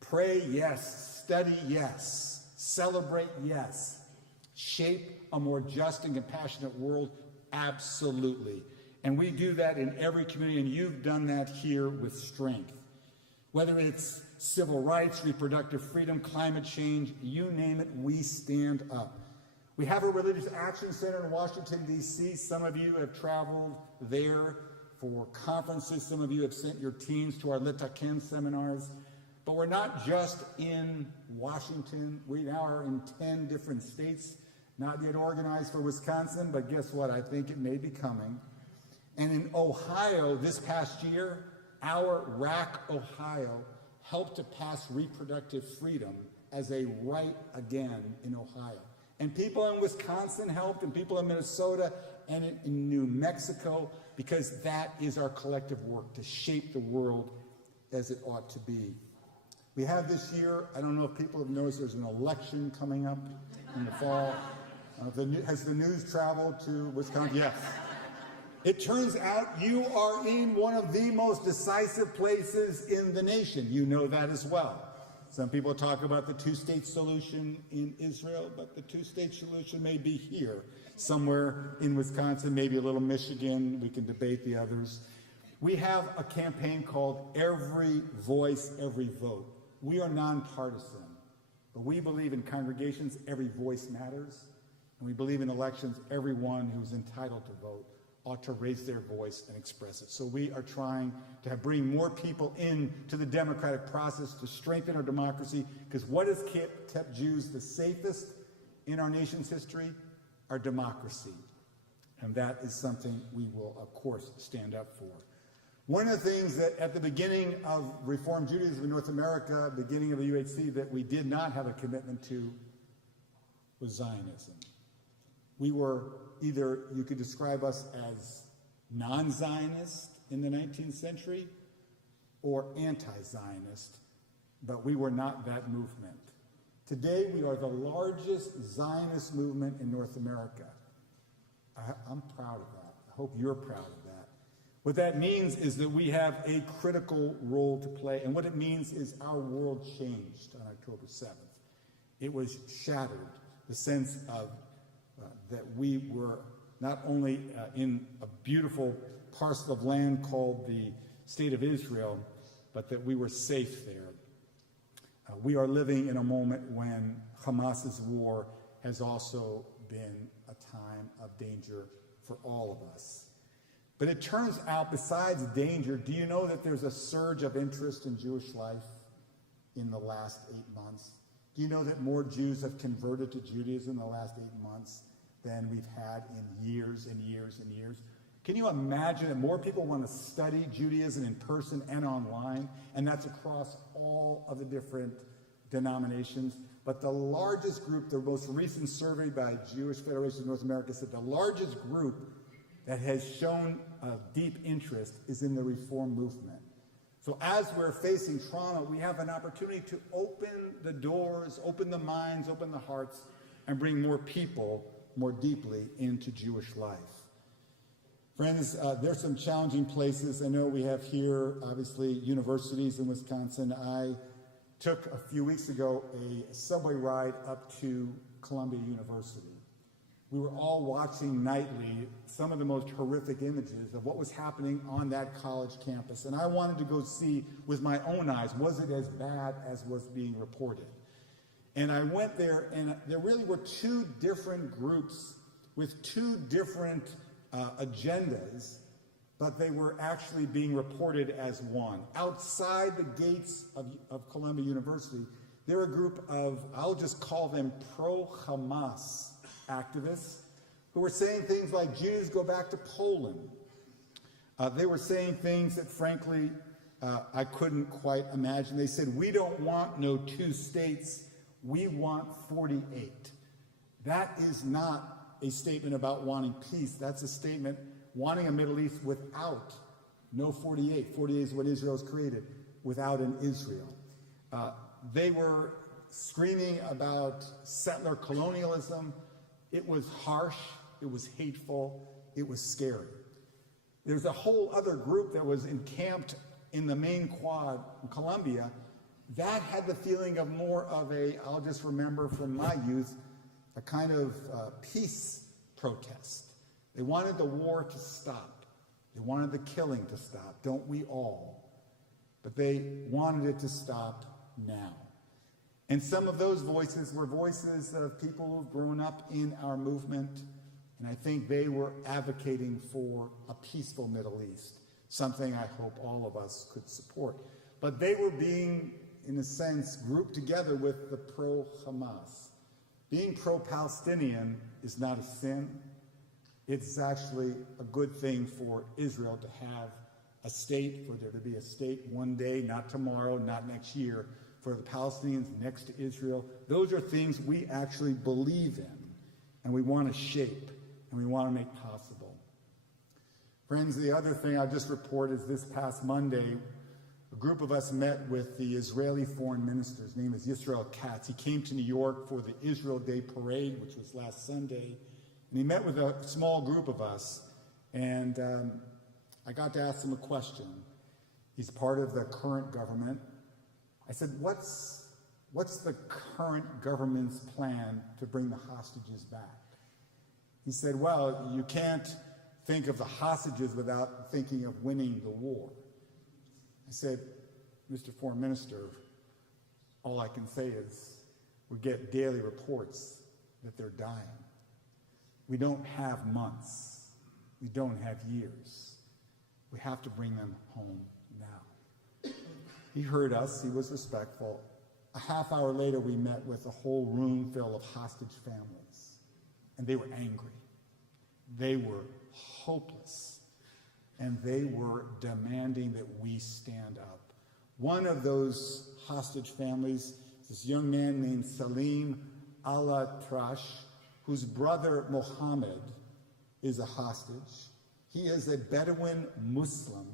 Pray, yes. Study, yes. Celebrate, yes. Shape a more just and compassionate world, absolutely. And we do that in every community, and you've done that here with strength. Whether it's civil rights, reproductive freedom, climate change, you name it, we stand up. We have a religious action center in Washington, D.C. Some of you have traveled there for conferences. Some of you have sent your teams to our Litaken seminars. But we're not just in Washington. We now are in 10 different states, not yet organized for Wisconsin, but guess what? I think it may be coming. And in Ohio this past year, our RAC Ohio helped to pass reproductive freedom as a right again in Ohio. And people in Wisconsin helped, and people in Minnesota and in New Mexico, because that is our collective work to shape the world as it ought to be. We have this year, I don't know if people have noticed, there's an election coming up in the fall. Has the news traveled to Wisconsin? Yes. It turns out you are in one of the most decisive places in the nation. You know that as well. Some people talk about the two-state solution in Israel, but the two-state solution may be here, somewhere in Wisconsin, maybe a little Michigan. We can debate the others. We have a campaign called Every Voice, Every Vote. We are nonpartisan, but we believe in congregations, every voice matters, and we believe in elections, everyone who's entitled to vote ought to raise their voice and express it. So we are trying to bring more people into the democratic process to strengthen our democracy, because what has kept Jews the safest in our nation's history? Our democracy. And that is something we will, of course, stand up for. One of the things that at the beginning of Reform Judaism in North America, beginning of the UHC, that we did not have a commitment to was Zionism. We were either, you could describe us as non-Zionist in the 19th century or anti-Zionist, but we were not that movement. Today, we are the largest Zionist movement in North America. I'm proud of that. I hope you're proud of that. What that means is that we have a critical role to play, and what it means is our world changed on October 7th. It was shattered, the sense of that we were not only in a beautiful parcel of land called the State of Israel, but that we were safe there. We are living in a moment when Hamas's war has also been a time of danger for all of us. But it turns out, besides danger, do you know that there's a surge of interest in Jewish life in the last 8 months? Do you know that more Jews have converted to Judaism in the last 8 months than we've had in years and years and years? Can you imagine that more people want to study Judaism in person and online? And that's across all of the different denominations. But the largest group, the most recent survey by Jewish Federation of North America said the largest group that has shown a deep interest is in the Reform movement. So as we're facing trauma, we have an opportunity to open the doors, open the minds, open the hearts, and bring more people more deeply into Jewish life. Friends, there's some challenging places. I know we have here, obviously, universities in Wisconsin. I took a few weeks ago a subway ride up to Columbia University. We were all watching nightly some of the most horrific images of what was happening on that college campus. And I wanted to go see with my own eyes, was it as bad as was being reported? And I went there, and there really were two different groups with two different agendas, but they were actually being reported as one. Outside the gates of Columbia University, there were a group of, I'll just call them pro-Hamas activists who were saying things like Jews go back to Poland. They were saying things that, frankly, I couldn't quite imagine. They said, we don't want no 2 states, we want 48. That is not a statement about wanting peace. That's a statement wanting a Middle East without no 48. 48 is what Israel's created, without an Israel. They were screaming about settler colonialism. It was harsh, it was hateful, it was scary. There's a whole other group that was encamped in the main quad in Columbia that had the feeling of more of a, I'll just remember from my youth, a kind of peace protest. They wanted the war to stop. They wanted the killing to stop, don't we all? But they wanted it to stop now. And some of those voices were voices of people who've grown up in our movement, and I think they were advocating for a peaceful Middle East, something I hope all of us could support. But they were being, in a sense, grouped together with the pro-Hamas. Being pro-Palestinian is not a sin. It's actually a good thing for Israel to have a state, for there to be a state one day, not tomorrow, not next year, for the Palestinians next to Israel. Those are things we actually believe in, and we want to shape, and we want to make possible. Friends, the other thing I'll just report is this past Monday, a group of us met with the Israeli foreign minister. His name is Yisrael Katz. He came to New York for the Israel Day Parade, which was last Sunday, and he met with a small group of us, and I got to ask him a question. He's part of the current government. I said, what's the current government's plan to bring the hostages back? He said, well, you can't think of the hostages without thinking of winning the war. I said, Mr. Foreign Minister, all I can say is we get daily reports that they're dying. We don't have months. We don't have years. We have to bring them home now. He heard us. He was respectful. A half hour later, we met with a whole room full of hostage families, and they were angry. They were hopeless, and they were demanding that we stand up. One of those hostage families, this young man named Salim Alatrash, whose brother Mohammed is a hostage. He is a Bedouin Muslim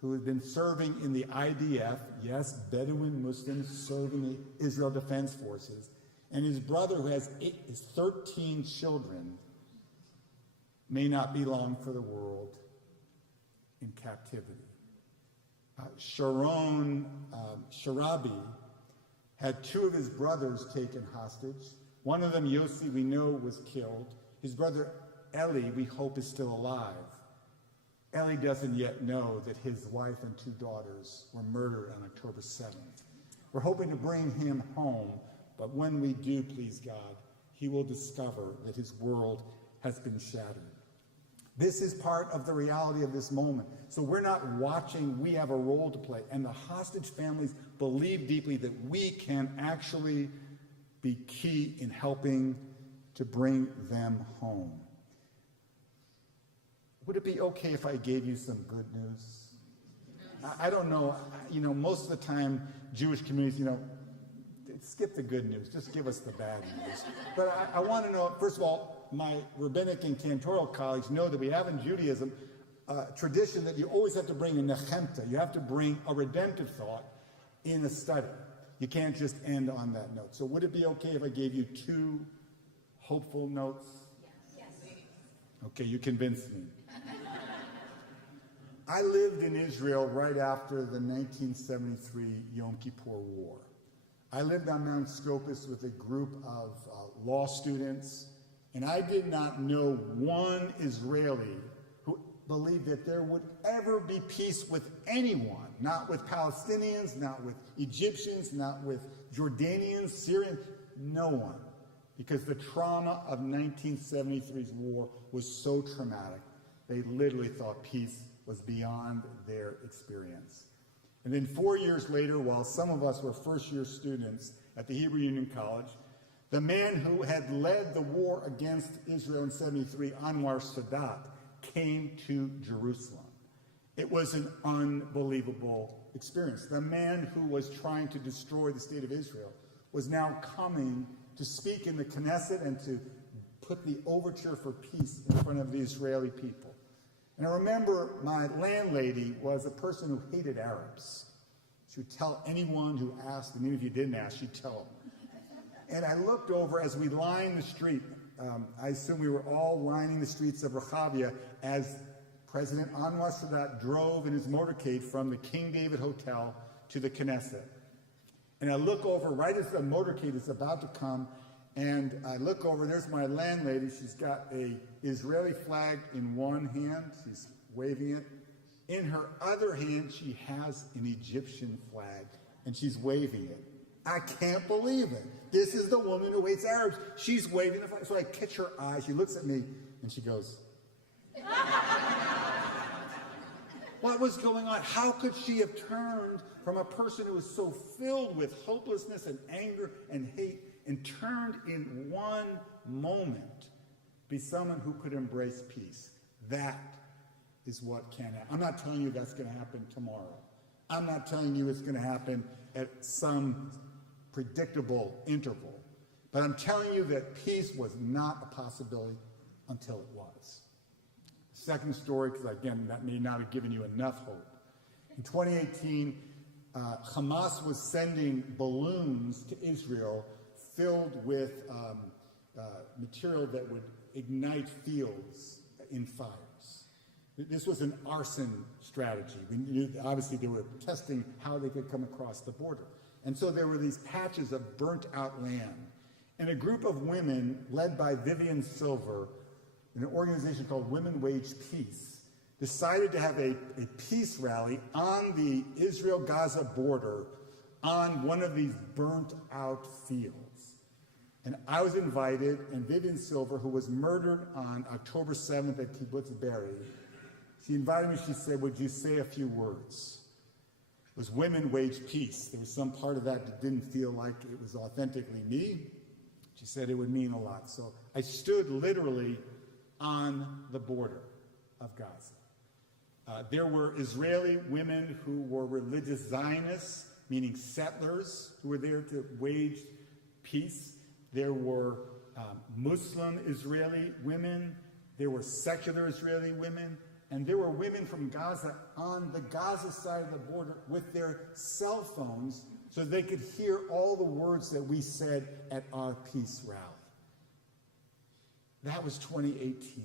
who had been serving in the IDF, yes, Bedouin Muslims serving the Israel Defense Forces, and his brother, who has 13 children, may not be long for the world in captivity. Sharon Sharabi had two of his brothers taken hostage. One of them, Yossi, we know was killed. His brother Eli, we hope, is still alive. Eli doesn't yet know that his wife and two daughters were murdered on October 7th. We're hoping to bring him home, but when we do, please God, he will discover that his world has been shattered. This is part of the reality of this moment. So we're not watching, we have a role to play. And the hostage families believe deeply that we can actually be key in helping to bring them home. Would it be okay if I gave you some good news? I don't know, most of the time, Jewish communities, skip the good news, just give us the bad news. But I want to know, first of all, my rabbinic and cantorial colleagues know that we have in Judaism a tradition that you always have to bring a nechemta. You have to bring a redemptive thought in a study. You can't just end on that note. So would it be okay if I gave you two hopeful notes? Yes. Okay, you convinced me. I lived in Israel right after the 1973 Yom Kippur War. I lived on Mount Scopus with a group of law students, and I did not know one Israeli who believed that there would ever be peace with anyone, not with Palestinians, not with Egyptians, not with Jordanians, Syrians, no one, because the trauma of 1973's war was so traumatic. They literally thought peace was beyond their experience. And then 4 years later, while some of us were first-year students at the Hebrew Union College, the man who had led the war against Israel in 73, Anwar Sadat, came to Jerusalem. It was an unbelievable experience. The man who was trying to destroy the state of Israel was now coming to speak in the Knesset and to put the overture for peace in front of the Israeli people. And I remember my landlady was a person who hated Arabs. She would tell anyone who asked, and even if you didn't ask, she'd tell them. And I looked over as we lined the street. I assume we were all lining the streets of Rehavia as President Anwar Sadat drove in his motorcade from the King David Hotel to the Knesset. And I look over right as the motorcade is about to come, and I look over, there's my landlady. She's got a Israeli flag in one hand. She's waving it. In her other hand, she has an Egyptian flag, and she's waving it. I can't believe it. This is the woman who hates Arabs. She's waving the flag. So I catch her eye. She looks at me and she goes, what was going on? How could she have turned from a person who was so filled with hopelessness and anger and hate and turned in one moment to be someone who could embrace peace? That is what can happen. I'm not telling you that's going to happen tomorrow. I'm not telling you it's going to happen at some predictable interval. But I'm telling you that peace was not a possibility until it was. Second story, because again, that may not have given you enough hope. In 2018, Hamas was sending balloons to Israel filled with material that would ignite fields in fires. This was an arson strategy. We knew, obviously, they were testing how they could come across the border. And so there were these patches of burnt out land. And a group of women led by Vivian Silver, an organization called Women Wage Peace, decided to have a peace rally on the Israel-Gaza border on one of these burnt out fields. And I was invited, and Vivian Silver, who was murdered on October 7th at Kibbutz Be'eri, she invited me. She said, would you say a few words? It was Women Wage Peace. There was some part of that didn't feel like it was authentically me. She said it would mean a lot. So I stood literally on the border of Gaza. There were Israeli women who were religious Zionists, meaning settlers, who were there to wage peace. There were Muslim Israeli women. There were secular Israeli women. And there were women from Gaza on the Gaza side of the border with their cell phones so they could hear all the words that we said at our peace rally. That was 2018.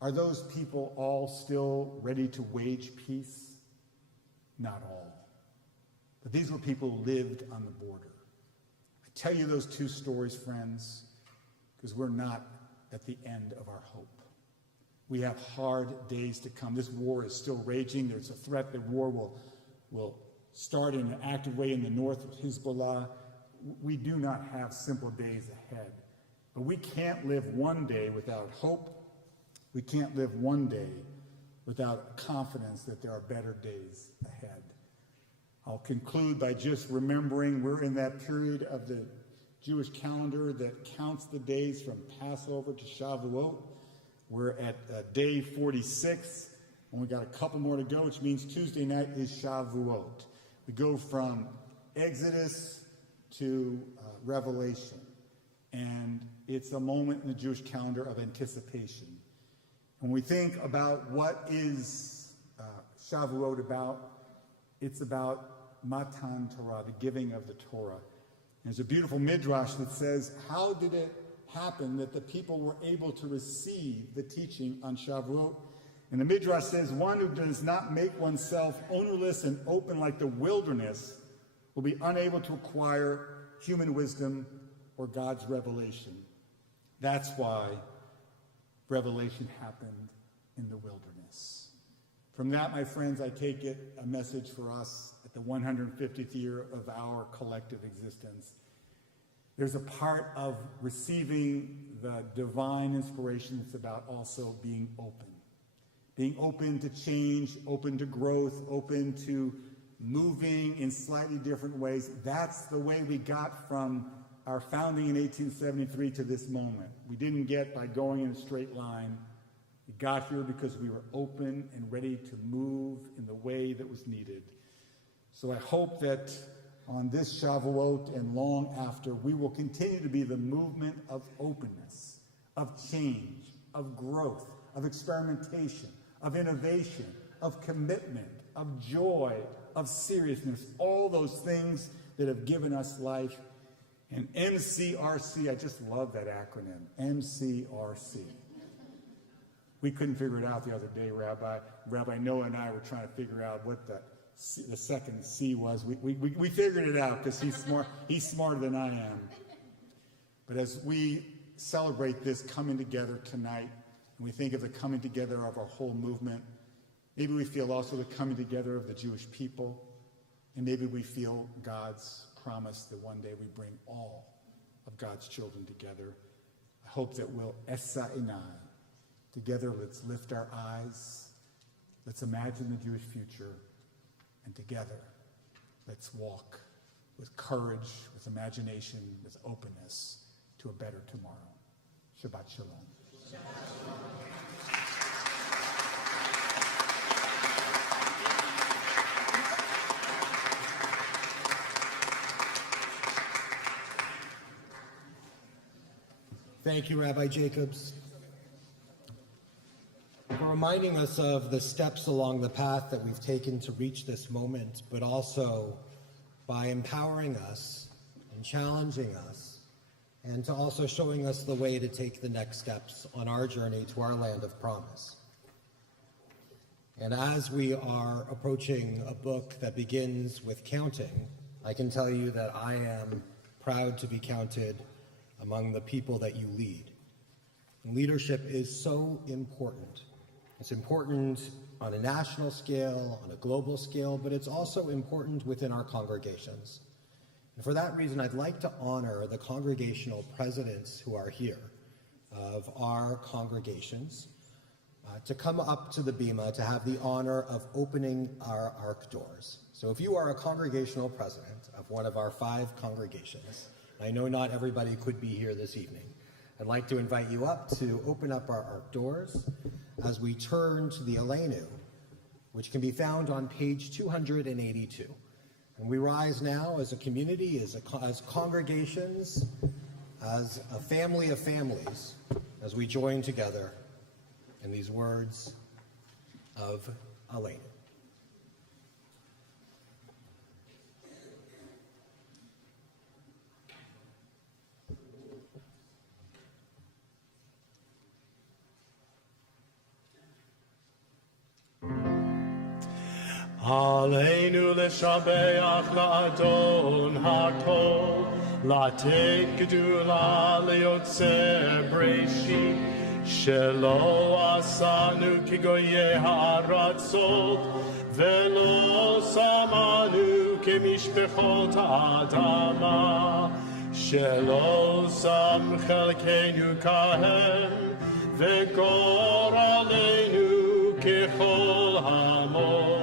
Are those people all still ready to wage peace? Not all. But these were people who lived on the border. I tell you those two stories, friends, because we're not at the end of our hope. We have hard days to come. This war is still raging. There's a threat that war will start in an active way in the north with Hezbollah. We do not have simple days ahead. But we can't live one day without hope. We can't live one day without confidence that there are better days ahead. I'll conclude by just remembering we're in that period of the Jewish calendar that counts the days from Passover to Shavuot. We're at day 46, and we got a couple more to go, which means Tuesday night is Shavuot. We go from Exodus to Revelation, and it's a moment in the Jewish calendar of anticipation. When we think about what is Shavuot about, it's about Matan Torah, the giving of the Torah. And there's a beautiful midrash that says, how did it happen that the people were able to receive the teaching on Shavuot? And the midrash says, one who does not make oneself ownerless and open like the wilderness will be unable to acquire human wisdom or God's revelation. That's why revelation happened in the wilderness. From that, my friends, I take it a message for us at the 150th year of our collective existence. There's a part of receiving the divine inspiration that's about also being open. Being open to change, open to growth, open to moving in slightly different ways. That's the way we got from our founding in 1873 to this moment. We didn't get by going in a straight line. We got here because we were open and ready to move in the way that was needed. So I hope that on this Shavuot and long after, we will continue to be the movement of openness, of change, of growth, of experimentation, of innovation, of commitment, of joy, of seriousness, all those things that have given us life. And MCRC, I just love that acronym, MCRC. We couldn't figure it out the other day, Rabbi. Rabbi Noah and I were trying to figure out what the second C was. We figured it out because he's smarter than I am. But as we celebrate this coming together tonight, and we think of the coming together of our whole movement, maybe we feel also the coming together of the Jewish people, and maybe we feel God's promise that one day we bring all of God's children together. I hope that we'll essa inai. Together, let's lift our eyes. Let's imagine the Jewish future. And together, let's walk with courage, with imagination, with openness to a better tomorrow. Shabbat Shalom. Thank you, Rabbi Jacobs, for reminding us of the steps along the path that we've taken to reach this moment, but also by empowering us and challenging us, and to also showing us the way to take the next steps on our journey to our land of promise. And as we are approaching a book that begins with counting, I can tell you that I am proud to be counted among the people that you lead. And leadership is so important. It's important on a national scale, on a global scale, but it's also important within our congregations. And for that reason, I'd like to honor the congregational presidents who are here of our congregations to come up to the bima to have the honor of opening our ark doors. So if you are a congregational president of one of our 5 congregations, I know not everybody could be here this evening, I'd like to invite you up to open up our ark doors as we turn to the Aleinu, which can be found on page 282. And we rise now as a community, as congregations, as a family of families, as we join together in these words of Aleinu. עלינו לשבח לאדון הכל, לתת גדולה ליוצר בראשית, שלא עשנו כגויי הארצות, ולא שמנו כמשפחות האדמה, שלא שם חלקנו כהם, וגורלנו ככל המונם.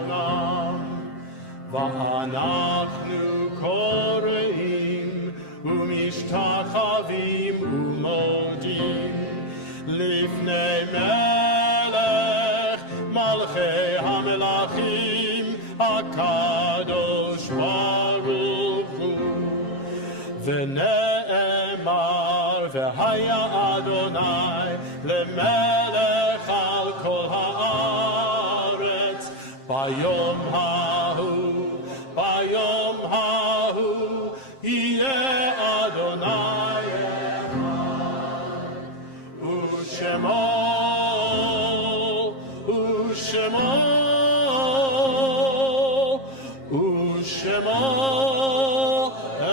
ואנחנו קוראים ומשתחווים ומודים לפני מלך מלכי המלכים הקדוש ברוך הוא. ונאמר והיה אדוני למלך על כל הארץ ביום ההוא, ביום ההוא יהיה אדוני אחד, ושמו, ושמו, ושמו אחד.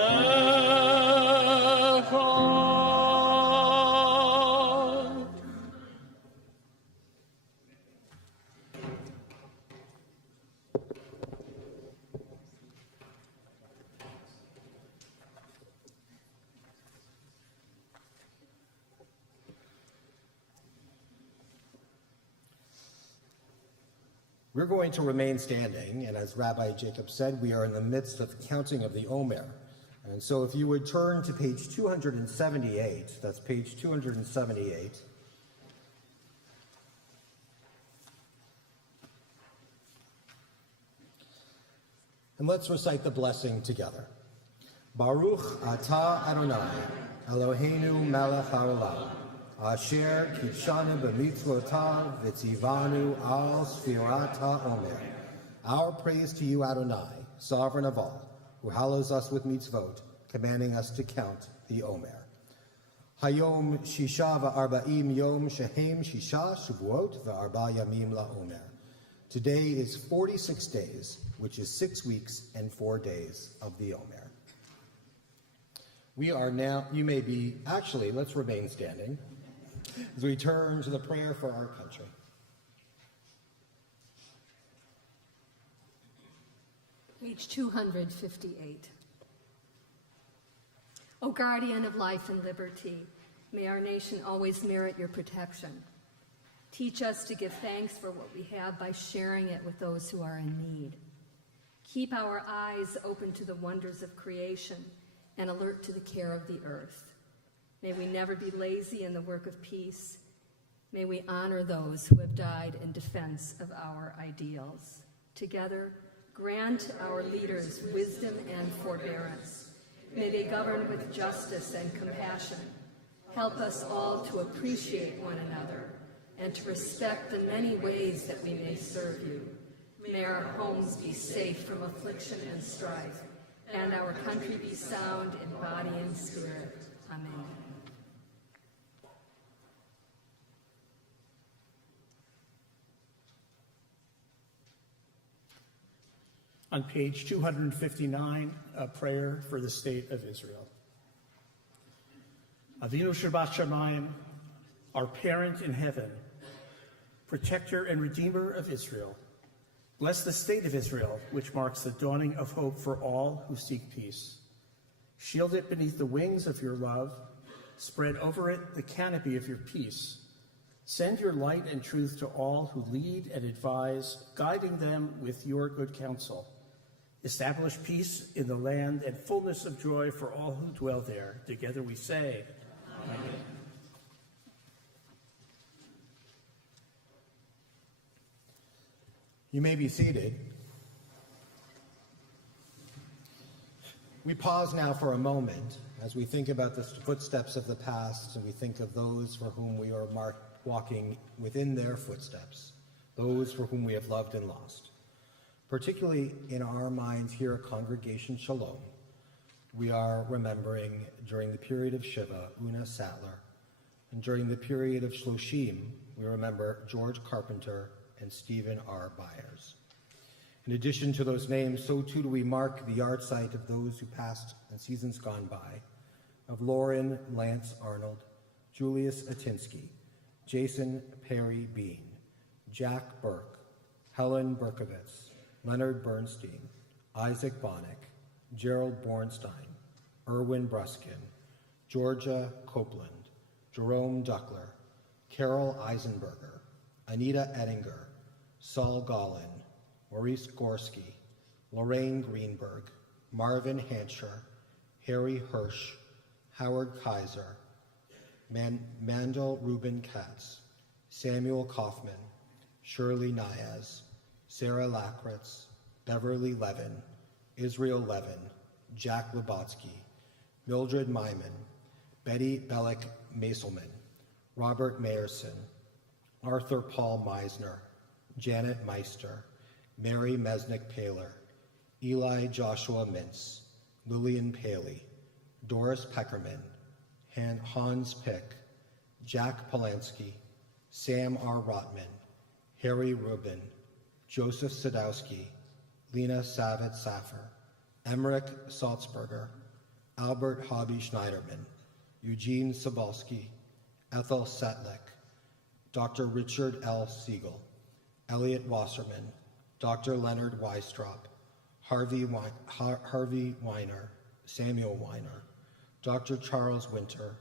We're going to remain standing, and as Rabbi Jacob said, we are in the midst of the counting of the Omer. And so if you would turn to page 278, that's page 278. And let's recite the blessing together. Baruch atah Adonai, Eloheinu melech haolam, asher kitshanu b'mitzvotav v'tzivanu al sfirat ha'omer. Our praise to you, Adonai, sovereign of all, who hallows us with mitzvot, commanding us to count the Omer. Hayom shisha v'arba'im yom shehem shisha shavuot v'arba yamim la'omer. Today is 46 days, which is 6 weeks and 4 days of the Omer. We are now, let's remain standing as we turn to the prayer for our country. Page 258. O guardian of life and liberty, may our nation always merit your protection. Teach us to give thanks for what we have by sharing it with those who are in need. Keep our eyes open to the wonders of creation and alert to the care of the earth. May we never be lazy in the work of peace. May we honor those who have died in defense of our ideals. Together, grant our leaders wisdom and forbearance. May they govern with justice and compassion. Help us all to appreciate one another and to respect the many ways that we may serve you. May our homes be safe from affliction and strife, and our country be sound in body and spirit. Amen. On page 259, a prayer for the state of Israel. Avinu Shabbat Shamayim, our parent in heaven, protector and redeemer of Israel, bless the state of Israel, which marks the dawning of hope for all who seek peace. Shield it beneath the wings of your love. Spread over it the canopy of your peace. Send your light and truth to all who lead and advise, guiding them with your good counsel. Establish peace in the land and fullness of joy for all who dwell there. Together we say, Amen. You may be seated. We pause now for a moment as we think about the footsteps of the past and we think of those for whom we are walking within their footsteps, those for whom we have loved and lost. Particularly in our minds here at Congregation Shalom, we are remembering during the period of Shiva, Una Sattler, and during the period of Shloshim, we remember George Carpenter and Stephen R. Byers. In addition to those names, so too do we mark the yard site of those who passed in seasons gone by, of Lauren Lance Arnold, Julius Atinsky, Jason Perry Bean, Jack Burke, Helen Berkovitz, Leonard Bernstein, Isaac Bonnick, Gerald Bornstein, Erwin Bruskin, Georgia Copeland, Jerome Duckler, Carol Eisenberger, Anita Ettinger, Saul Gollin, Maurice Gorski, Lorraine Greenberg, Marvin Hansher, Harry Hirsch, Howard Kaiser, Mandel Rubin Katz, Samuel Kaufman, Shirley Niaz, Sarah Lakritz, Beverly Levin, Israel Levin, Jack Lubotsky, Mildred Myman, Betty Bellick Maselman, Robert Mayerson, Arthur Paul Meisner, Janet Meister, Mary Mesnick Paler, Eli Joshua Mintz, Lillian Paley, Doris Peckerman, Hans Pick, Jack Polanski, Sam R. Rotman, Harry Rubin, Joseph Sadowski, Lena Savitt Saffer, Emmerich Salzberger, Albert Hobby Schneiderman, Eugene Sobolski, Ethel Setlick, Dr. Richard L. Siegel, Elliot Wasserman, Dr. Leonard Weistrop, Harvey Weiner, Samuel Weiner, Dr. Charles Winter,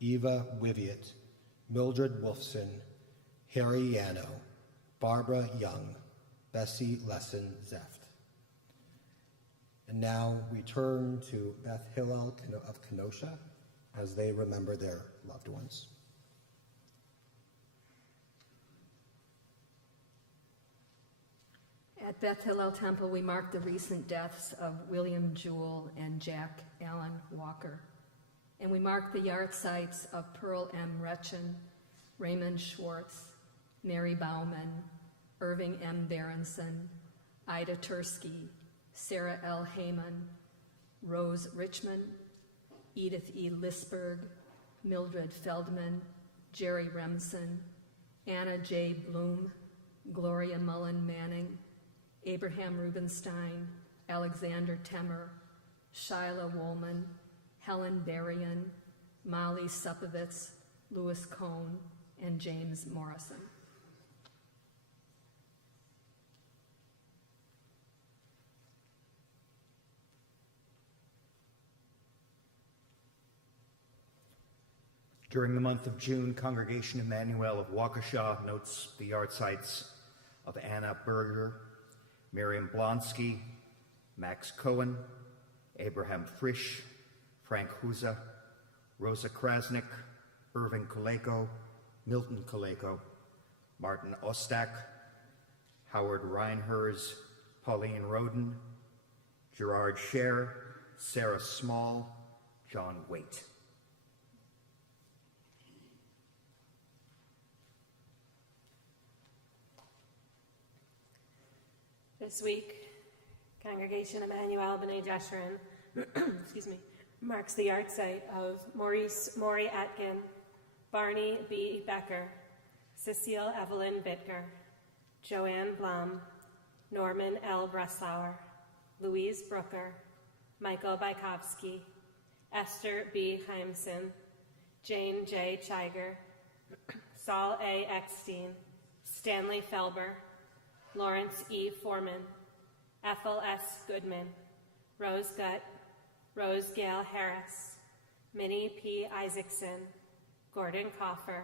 Eva Wiviet, Mildred Wolfson, Harry Yano, Barbara Young, Bessie Lesson Zeft. And now we turn to Beth Hillel of Kenosha as they remember their loved ones. At Beth Hillel Temple, we mark the recent deaths of William Jewell and Jack Allen Walker. And we mark the yard sites of Pearl M. Retchen, Raymond Schwartz, Mary Bauman, Irving M. Berenson, Ida Tursky, Sarah L. Heyman, Rose Richmond, Edith E. Lisberg, Mildred Feldman, Jerry Remsen, Anna J. Bloom, Gloria Mullen Manning, Abraham Rubenstein, Alexander Temmer, Shyla Woolman, Helen Berrien, Molly Supovitz, Louis Cohn, and James Morrison. During the month of June, Congregation Emmanuel of Waukesha notes the yard sites of Anna Berger, Miriam Blonsky, Max Cohen, Abraham Frisch, Frank Huza, Rosa Krasnick, Irving Kaleko, Milton Kaleko, Martin Ostak, Howard Reinhers, Pauline Roden, Gerard Scher, Sarah Small, John Waite. This week, Congregation Emmanuel B'nai Jeshurun excuse me, marks the yard site of Maurice Maury Atkin, Barney B. Becker, Cecile Evelyn Bittger, Joanne Blum, Norman L. Breslauer, Louise Brooker, Michael Bykowski, Esther B. Heimson, Jane J. Chiger, Saul A. Eckstein, Stanley Felber, Lawrence E. Foreman, Ethel S. Goodman, Rose Gutt, Rose Gail Harris, Minnie P. Isaacson, Gordon Coffer,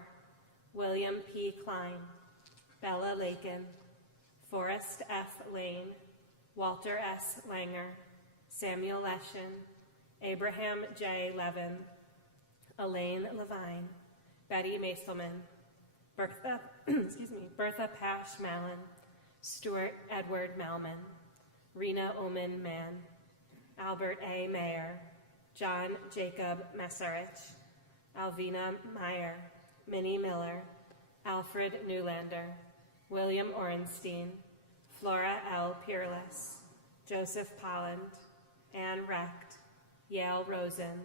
William P. Klein, Bella Lakin, Forrest F. Lane, Walter S. Langer, Samuel Leshin, Abraham J. Levin, Elaine Levine, Betty Maselman, Bertha Pash Mallon, Stuart Edward Malman, Rena Oman Mann, Albert A. Mayer, John Jacob Messerich, Alvina Meyer, Minnie Miller, Alfred Newlander, William Orenstein, Flora L. Peerless, Joseph Polland, Anne Recht, Yale Rosen,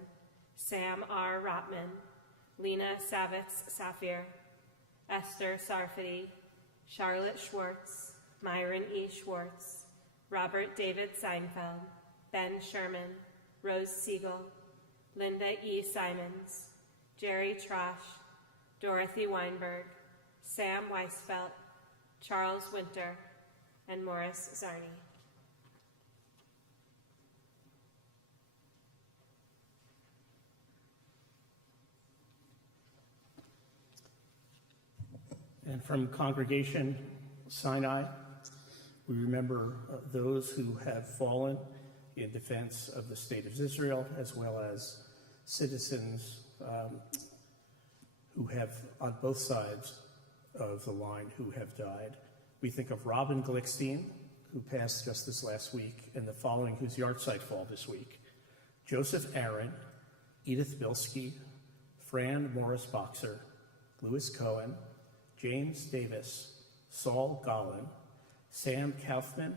Sam R. Rotman, Lena Savitz Safir, Esther Sarfati, Charlotte Schwartz, Myron E. Schwartz, Robert David Seinfeld, Ben Sherman, Rose Siegel, Linda E. Simons, Jerry Trosh, Dorothy Weinberg, Sam Weisfeld, Charles Winter, and Morris Zarni. And from Congregation Sinai, we remember those who have fallen in defense of the state of Israel, as well as citizens who have, on both sides of the line, who have died. We think of Robin Glickstein, who passed just this last week, and the following whose yahrzeit fall this week: Joseph Aaron, Edith Bilski, Fran Morris Boxer, Louis Cohen, James Davis, Saul Gollin, Sam Kaufman,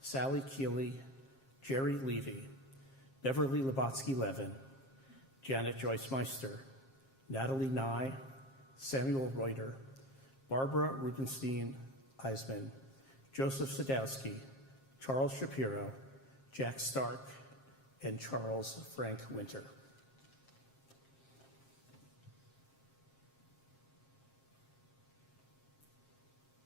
Sally Keeley, Jerry Levy, Beverly Labotsky-Levin, Janet Joyce Meister, Natalie Nye, Samuel Reuter, Barbara Rubenstein Eisman, Joseph Sadowski, Charles Shapiro, Jack Stark, and Charles Frank Winter.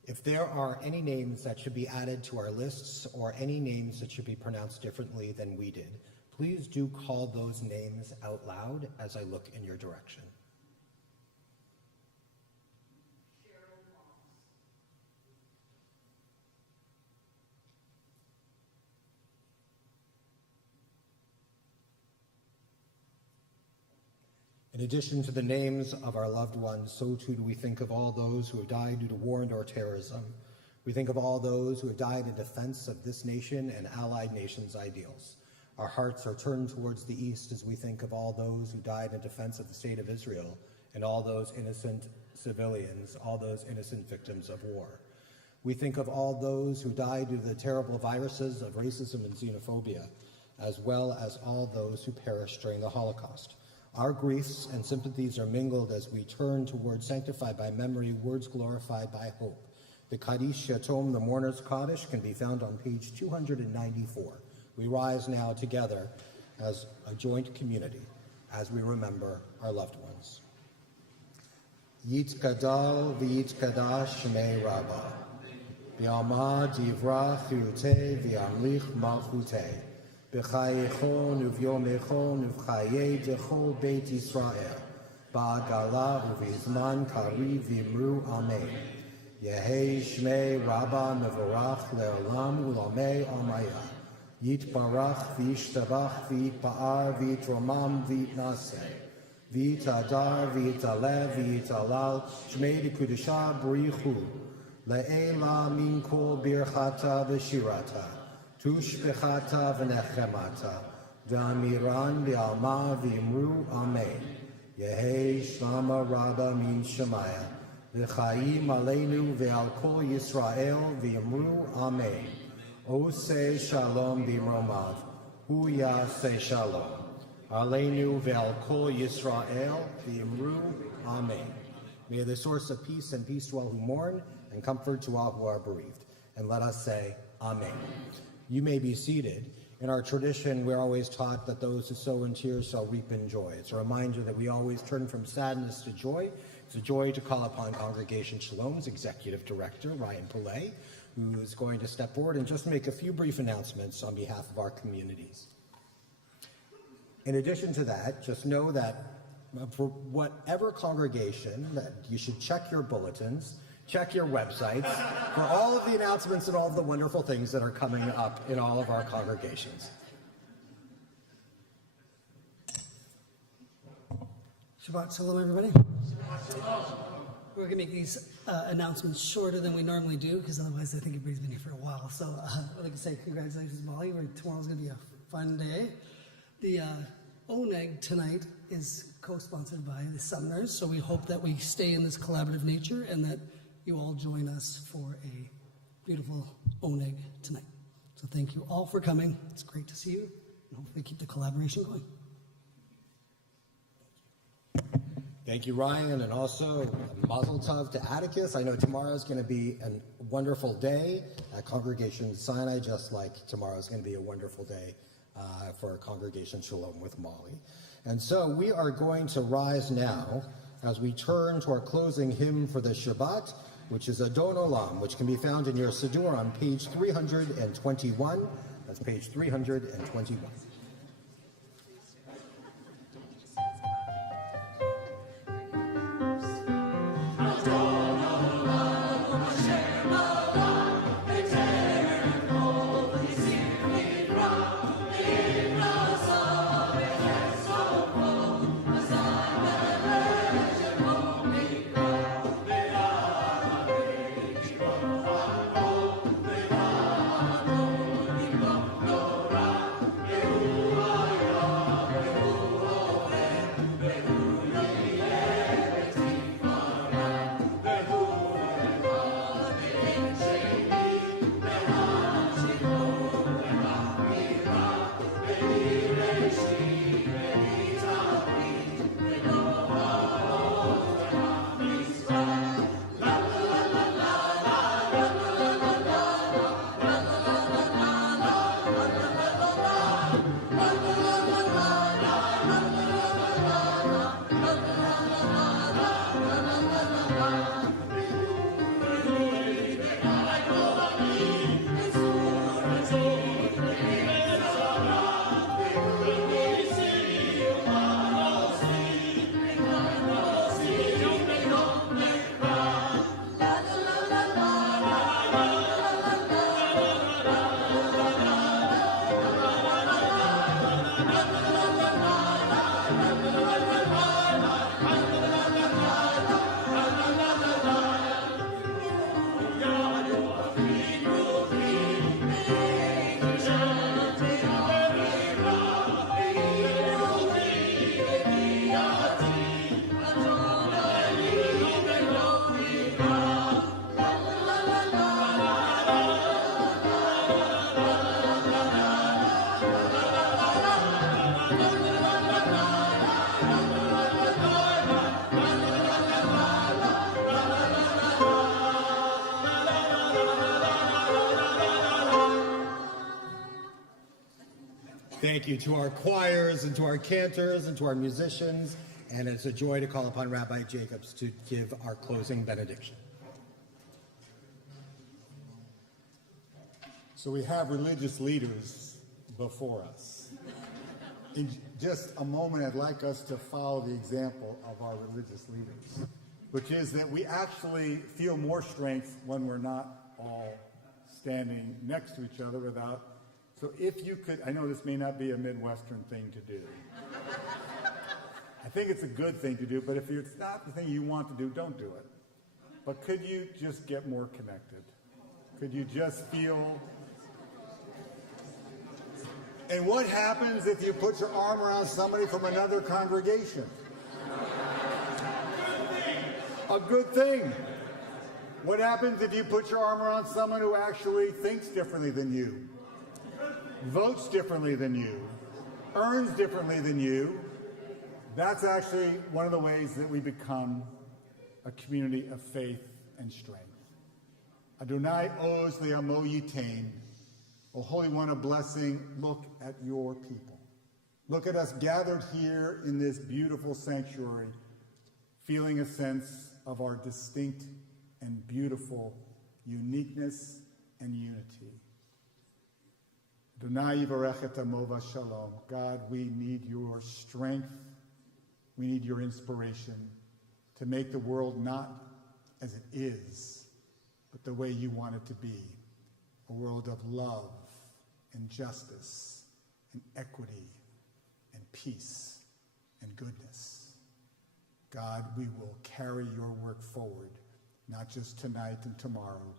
If there are any names that should be added to our lists or any names that should be pronounced differently than we did, please do call those names out loud as I look in your direction. In addition to the names of our loved ones, so too do we think of all those who have died due to war and or terrorism. We think of all those who have died in defense of this nation and allied nations' ideals. Our hearts are turned towards the east as we think of all those who died in defense of the state of Israel and all those innocent civilians, all those innocent victims of war. We think of all those who died due to the terrible viruses of racism and xenophobia, as well as all those who perished during the Holocaust. Our griefs and sympathies are mingled as we turn toward sanctified by memory, words glorified by hope. The Kaddish Yatom, the Mourner's Kaddish, can be found on page 294. We rise now together as a joint community as we remember our loved ones. Yitkadal v'yitkadash shmei Rabbah, v'yamad yivrach chiyutei v'yamlich malchutei, b'chayechon uvyomechon uv'chayei dechol beit Yisrael, ba'gala uvizman kariv v'imru amen. Yehi shmei rabba mevorach le'olam ulamei amaya. Yitbarach v'yishtabach v'yitpa'ar v'yitromam v'yitnaseh. V'yitadar v'yitalev v'yitalal shmei dekudusha b'richu. Le'ela min kol birchata v'shirata. Tushbechata v'nechemata. V'amiran v'alma v'imru amen. Yehi shlama rabba min shemaya. V'chaim aleinu ve'al kol Yisrael v'imru amen. Ose shalom b'romav, hu yaseh shalom. Aleinu ve'al kol Yisrael v'imru amen. May the source of peace and peace to all who mourn and comfort to all who are bereaved. And let us say amen. You may be seated. In our tradition, we're always taught that those who sow in tears shall reap in joy. It's a reminder that we always turn from sadness to joy. It's a joy to call upon Congregation Shalom's Executive Director, Ryan Pillay, who is going to step forward and just make a few brief announcements on behalf of our communities. In addition to that, just know that for whatever congregation, that you should check your bulletins, check your websites for all of the announcements and all of the wonderful things that are coming up in all of our congregations. Shabbat Shalom, everybody. We're going to make these announcements shorter than we normally do, because otherwise I think everybody's been here for a while. So I'd like to say congratulations, Molly. Tomorrow's going to be a fun day. The ONEG tonight is co-sponsored by the Summoners, so we hope that we stay in this collaborative nature and that you all join us for a beautiful ONEG tonight. So thank you all for coming. It's great to see you, and hopefully keep the collaboration going. Thank you, Ryan, and also Mazel Tov to Atticus. I know tomorrow is going to be a wonderful day at Congregation Sinai, just like tomorrow is going to be a wonderful day for Congregation Shalom with Molly. And so we are going to rise now as we turn to our closing hymn for the Shabbat, which is Adon Olam, which can be found in your Siddur on page 321. That's page 321. Thank you to our choirs and to our cantors and to our musicians, and it's a joy to call upon Rabbi Jacobs to give our closing benediction. So we have religious leaders before us. In just a moment, I'd like us to follow the example of our religious leaders, which is that we actually feel more strength when we're not all standing next to each other without. So if you could, I know this may not be a Midwestern thing to do. I think it's a good thing to do, but if it's not the thing you want to do, don't do it. But could you just get more connected? Could you just feel? And what happens if you put your arm around somebody from another congregation? A good thing. What happens if you put your arm around someone who actually thinks differently than you, votes differently than you, earns differently than you? That's actually one of the ways that we become a community of faith and strength. Adonai oz le'amo yitain. O Holy One of blessing, look at your people. Look at us gathered here in this beautiful sanctuary, feeling a sense of our distinct and beautiful uniqueness and unity. Adonai yivarech et amo v'shalom. God, we need your strength. We need your inspiration to make the world not as it is, but the way you want it to be. A world of love and justice and equity and peace and goodness. God, we will carry your work forward, not just tonight and tomorrow,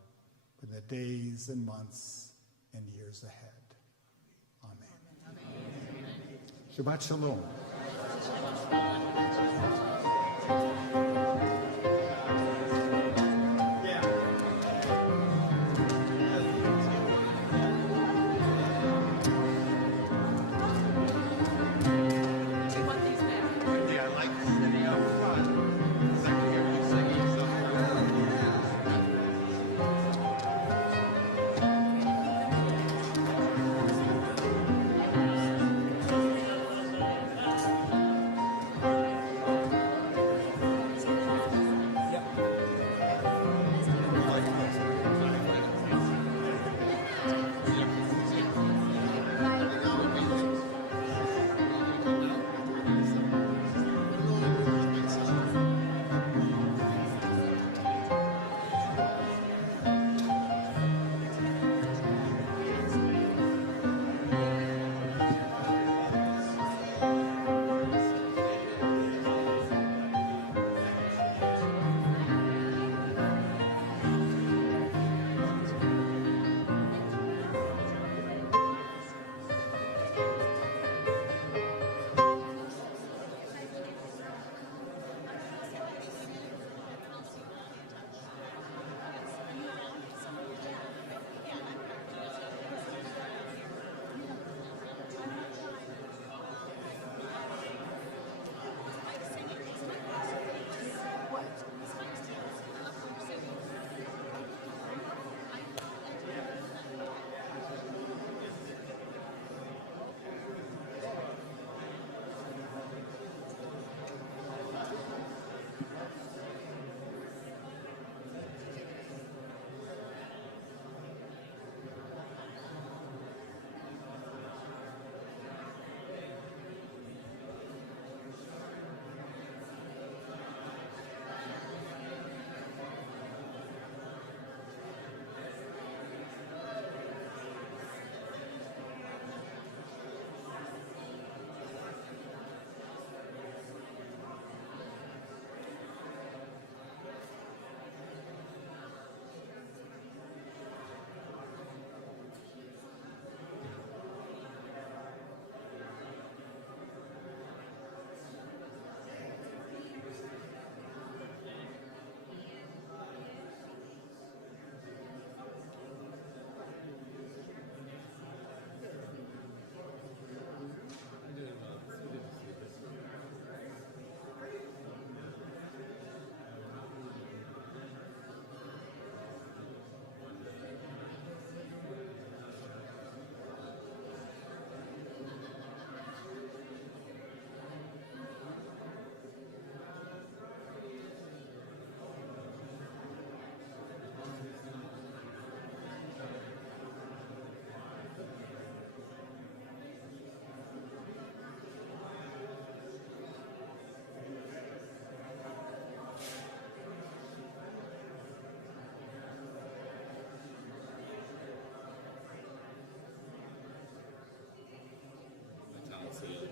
but in the days and months and years ahead. Amen. Shabbat Shalom.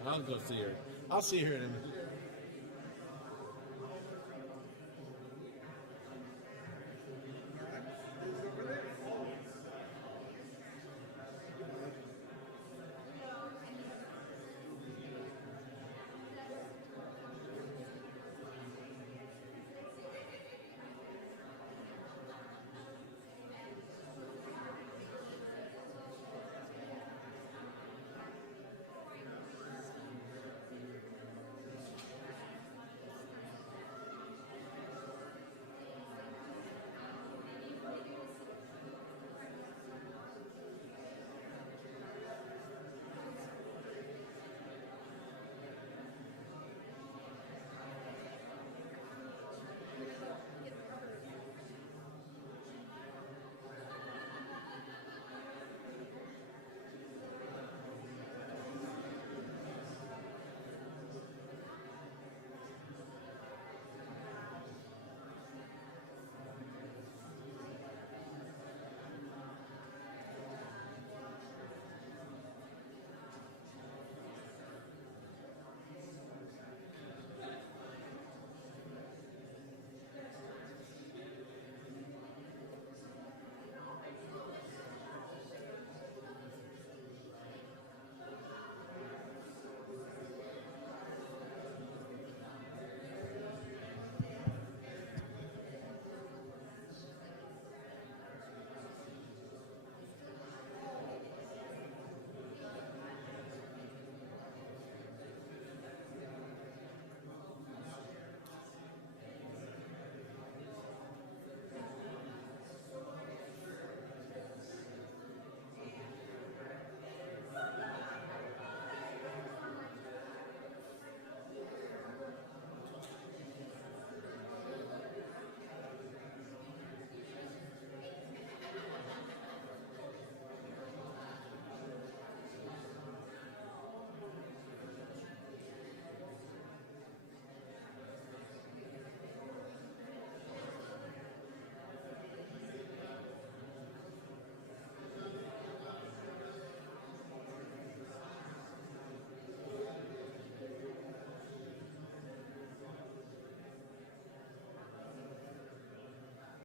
I'll go see her. I'll see her in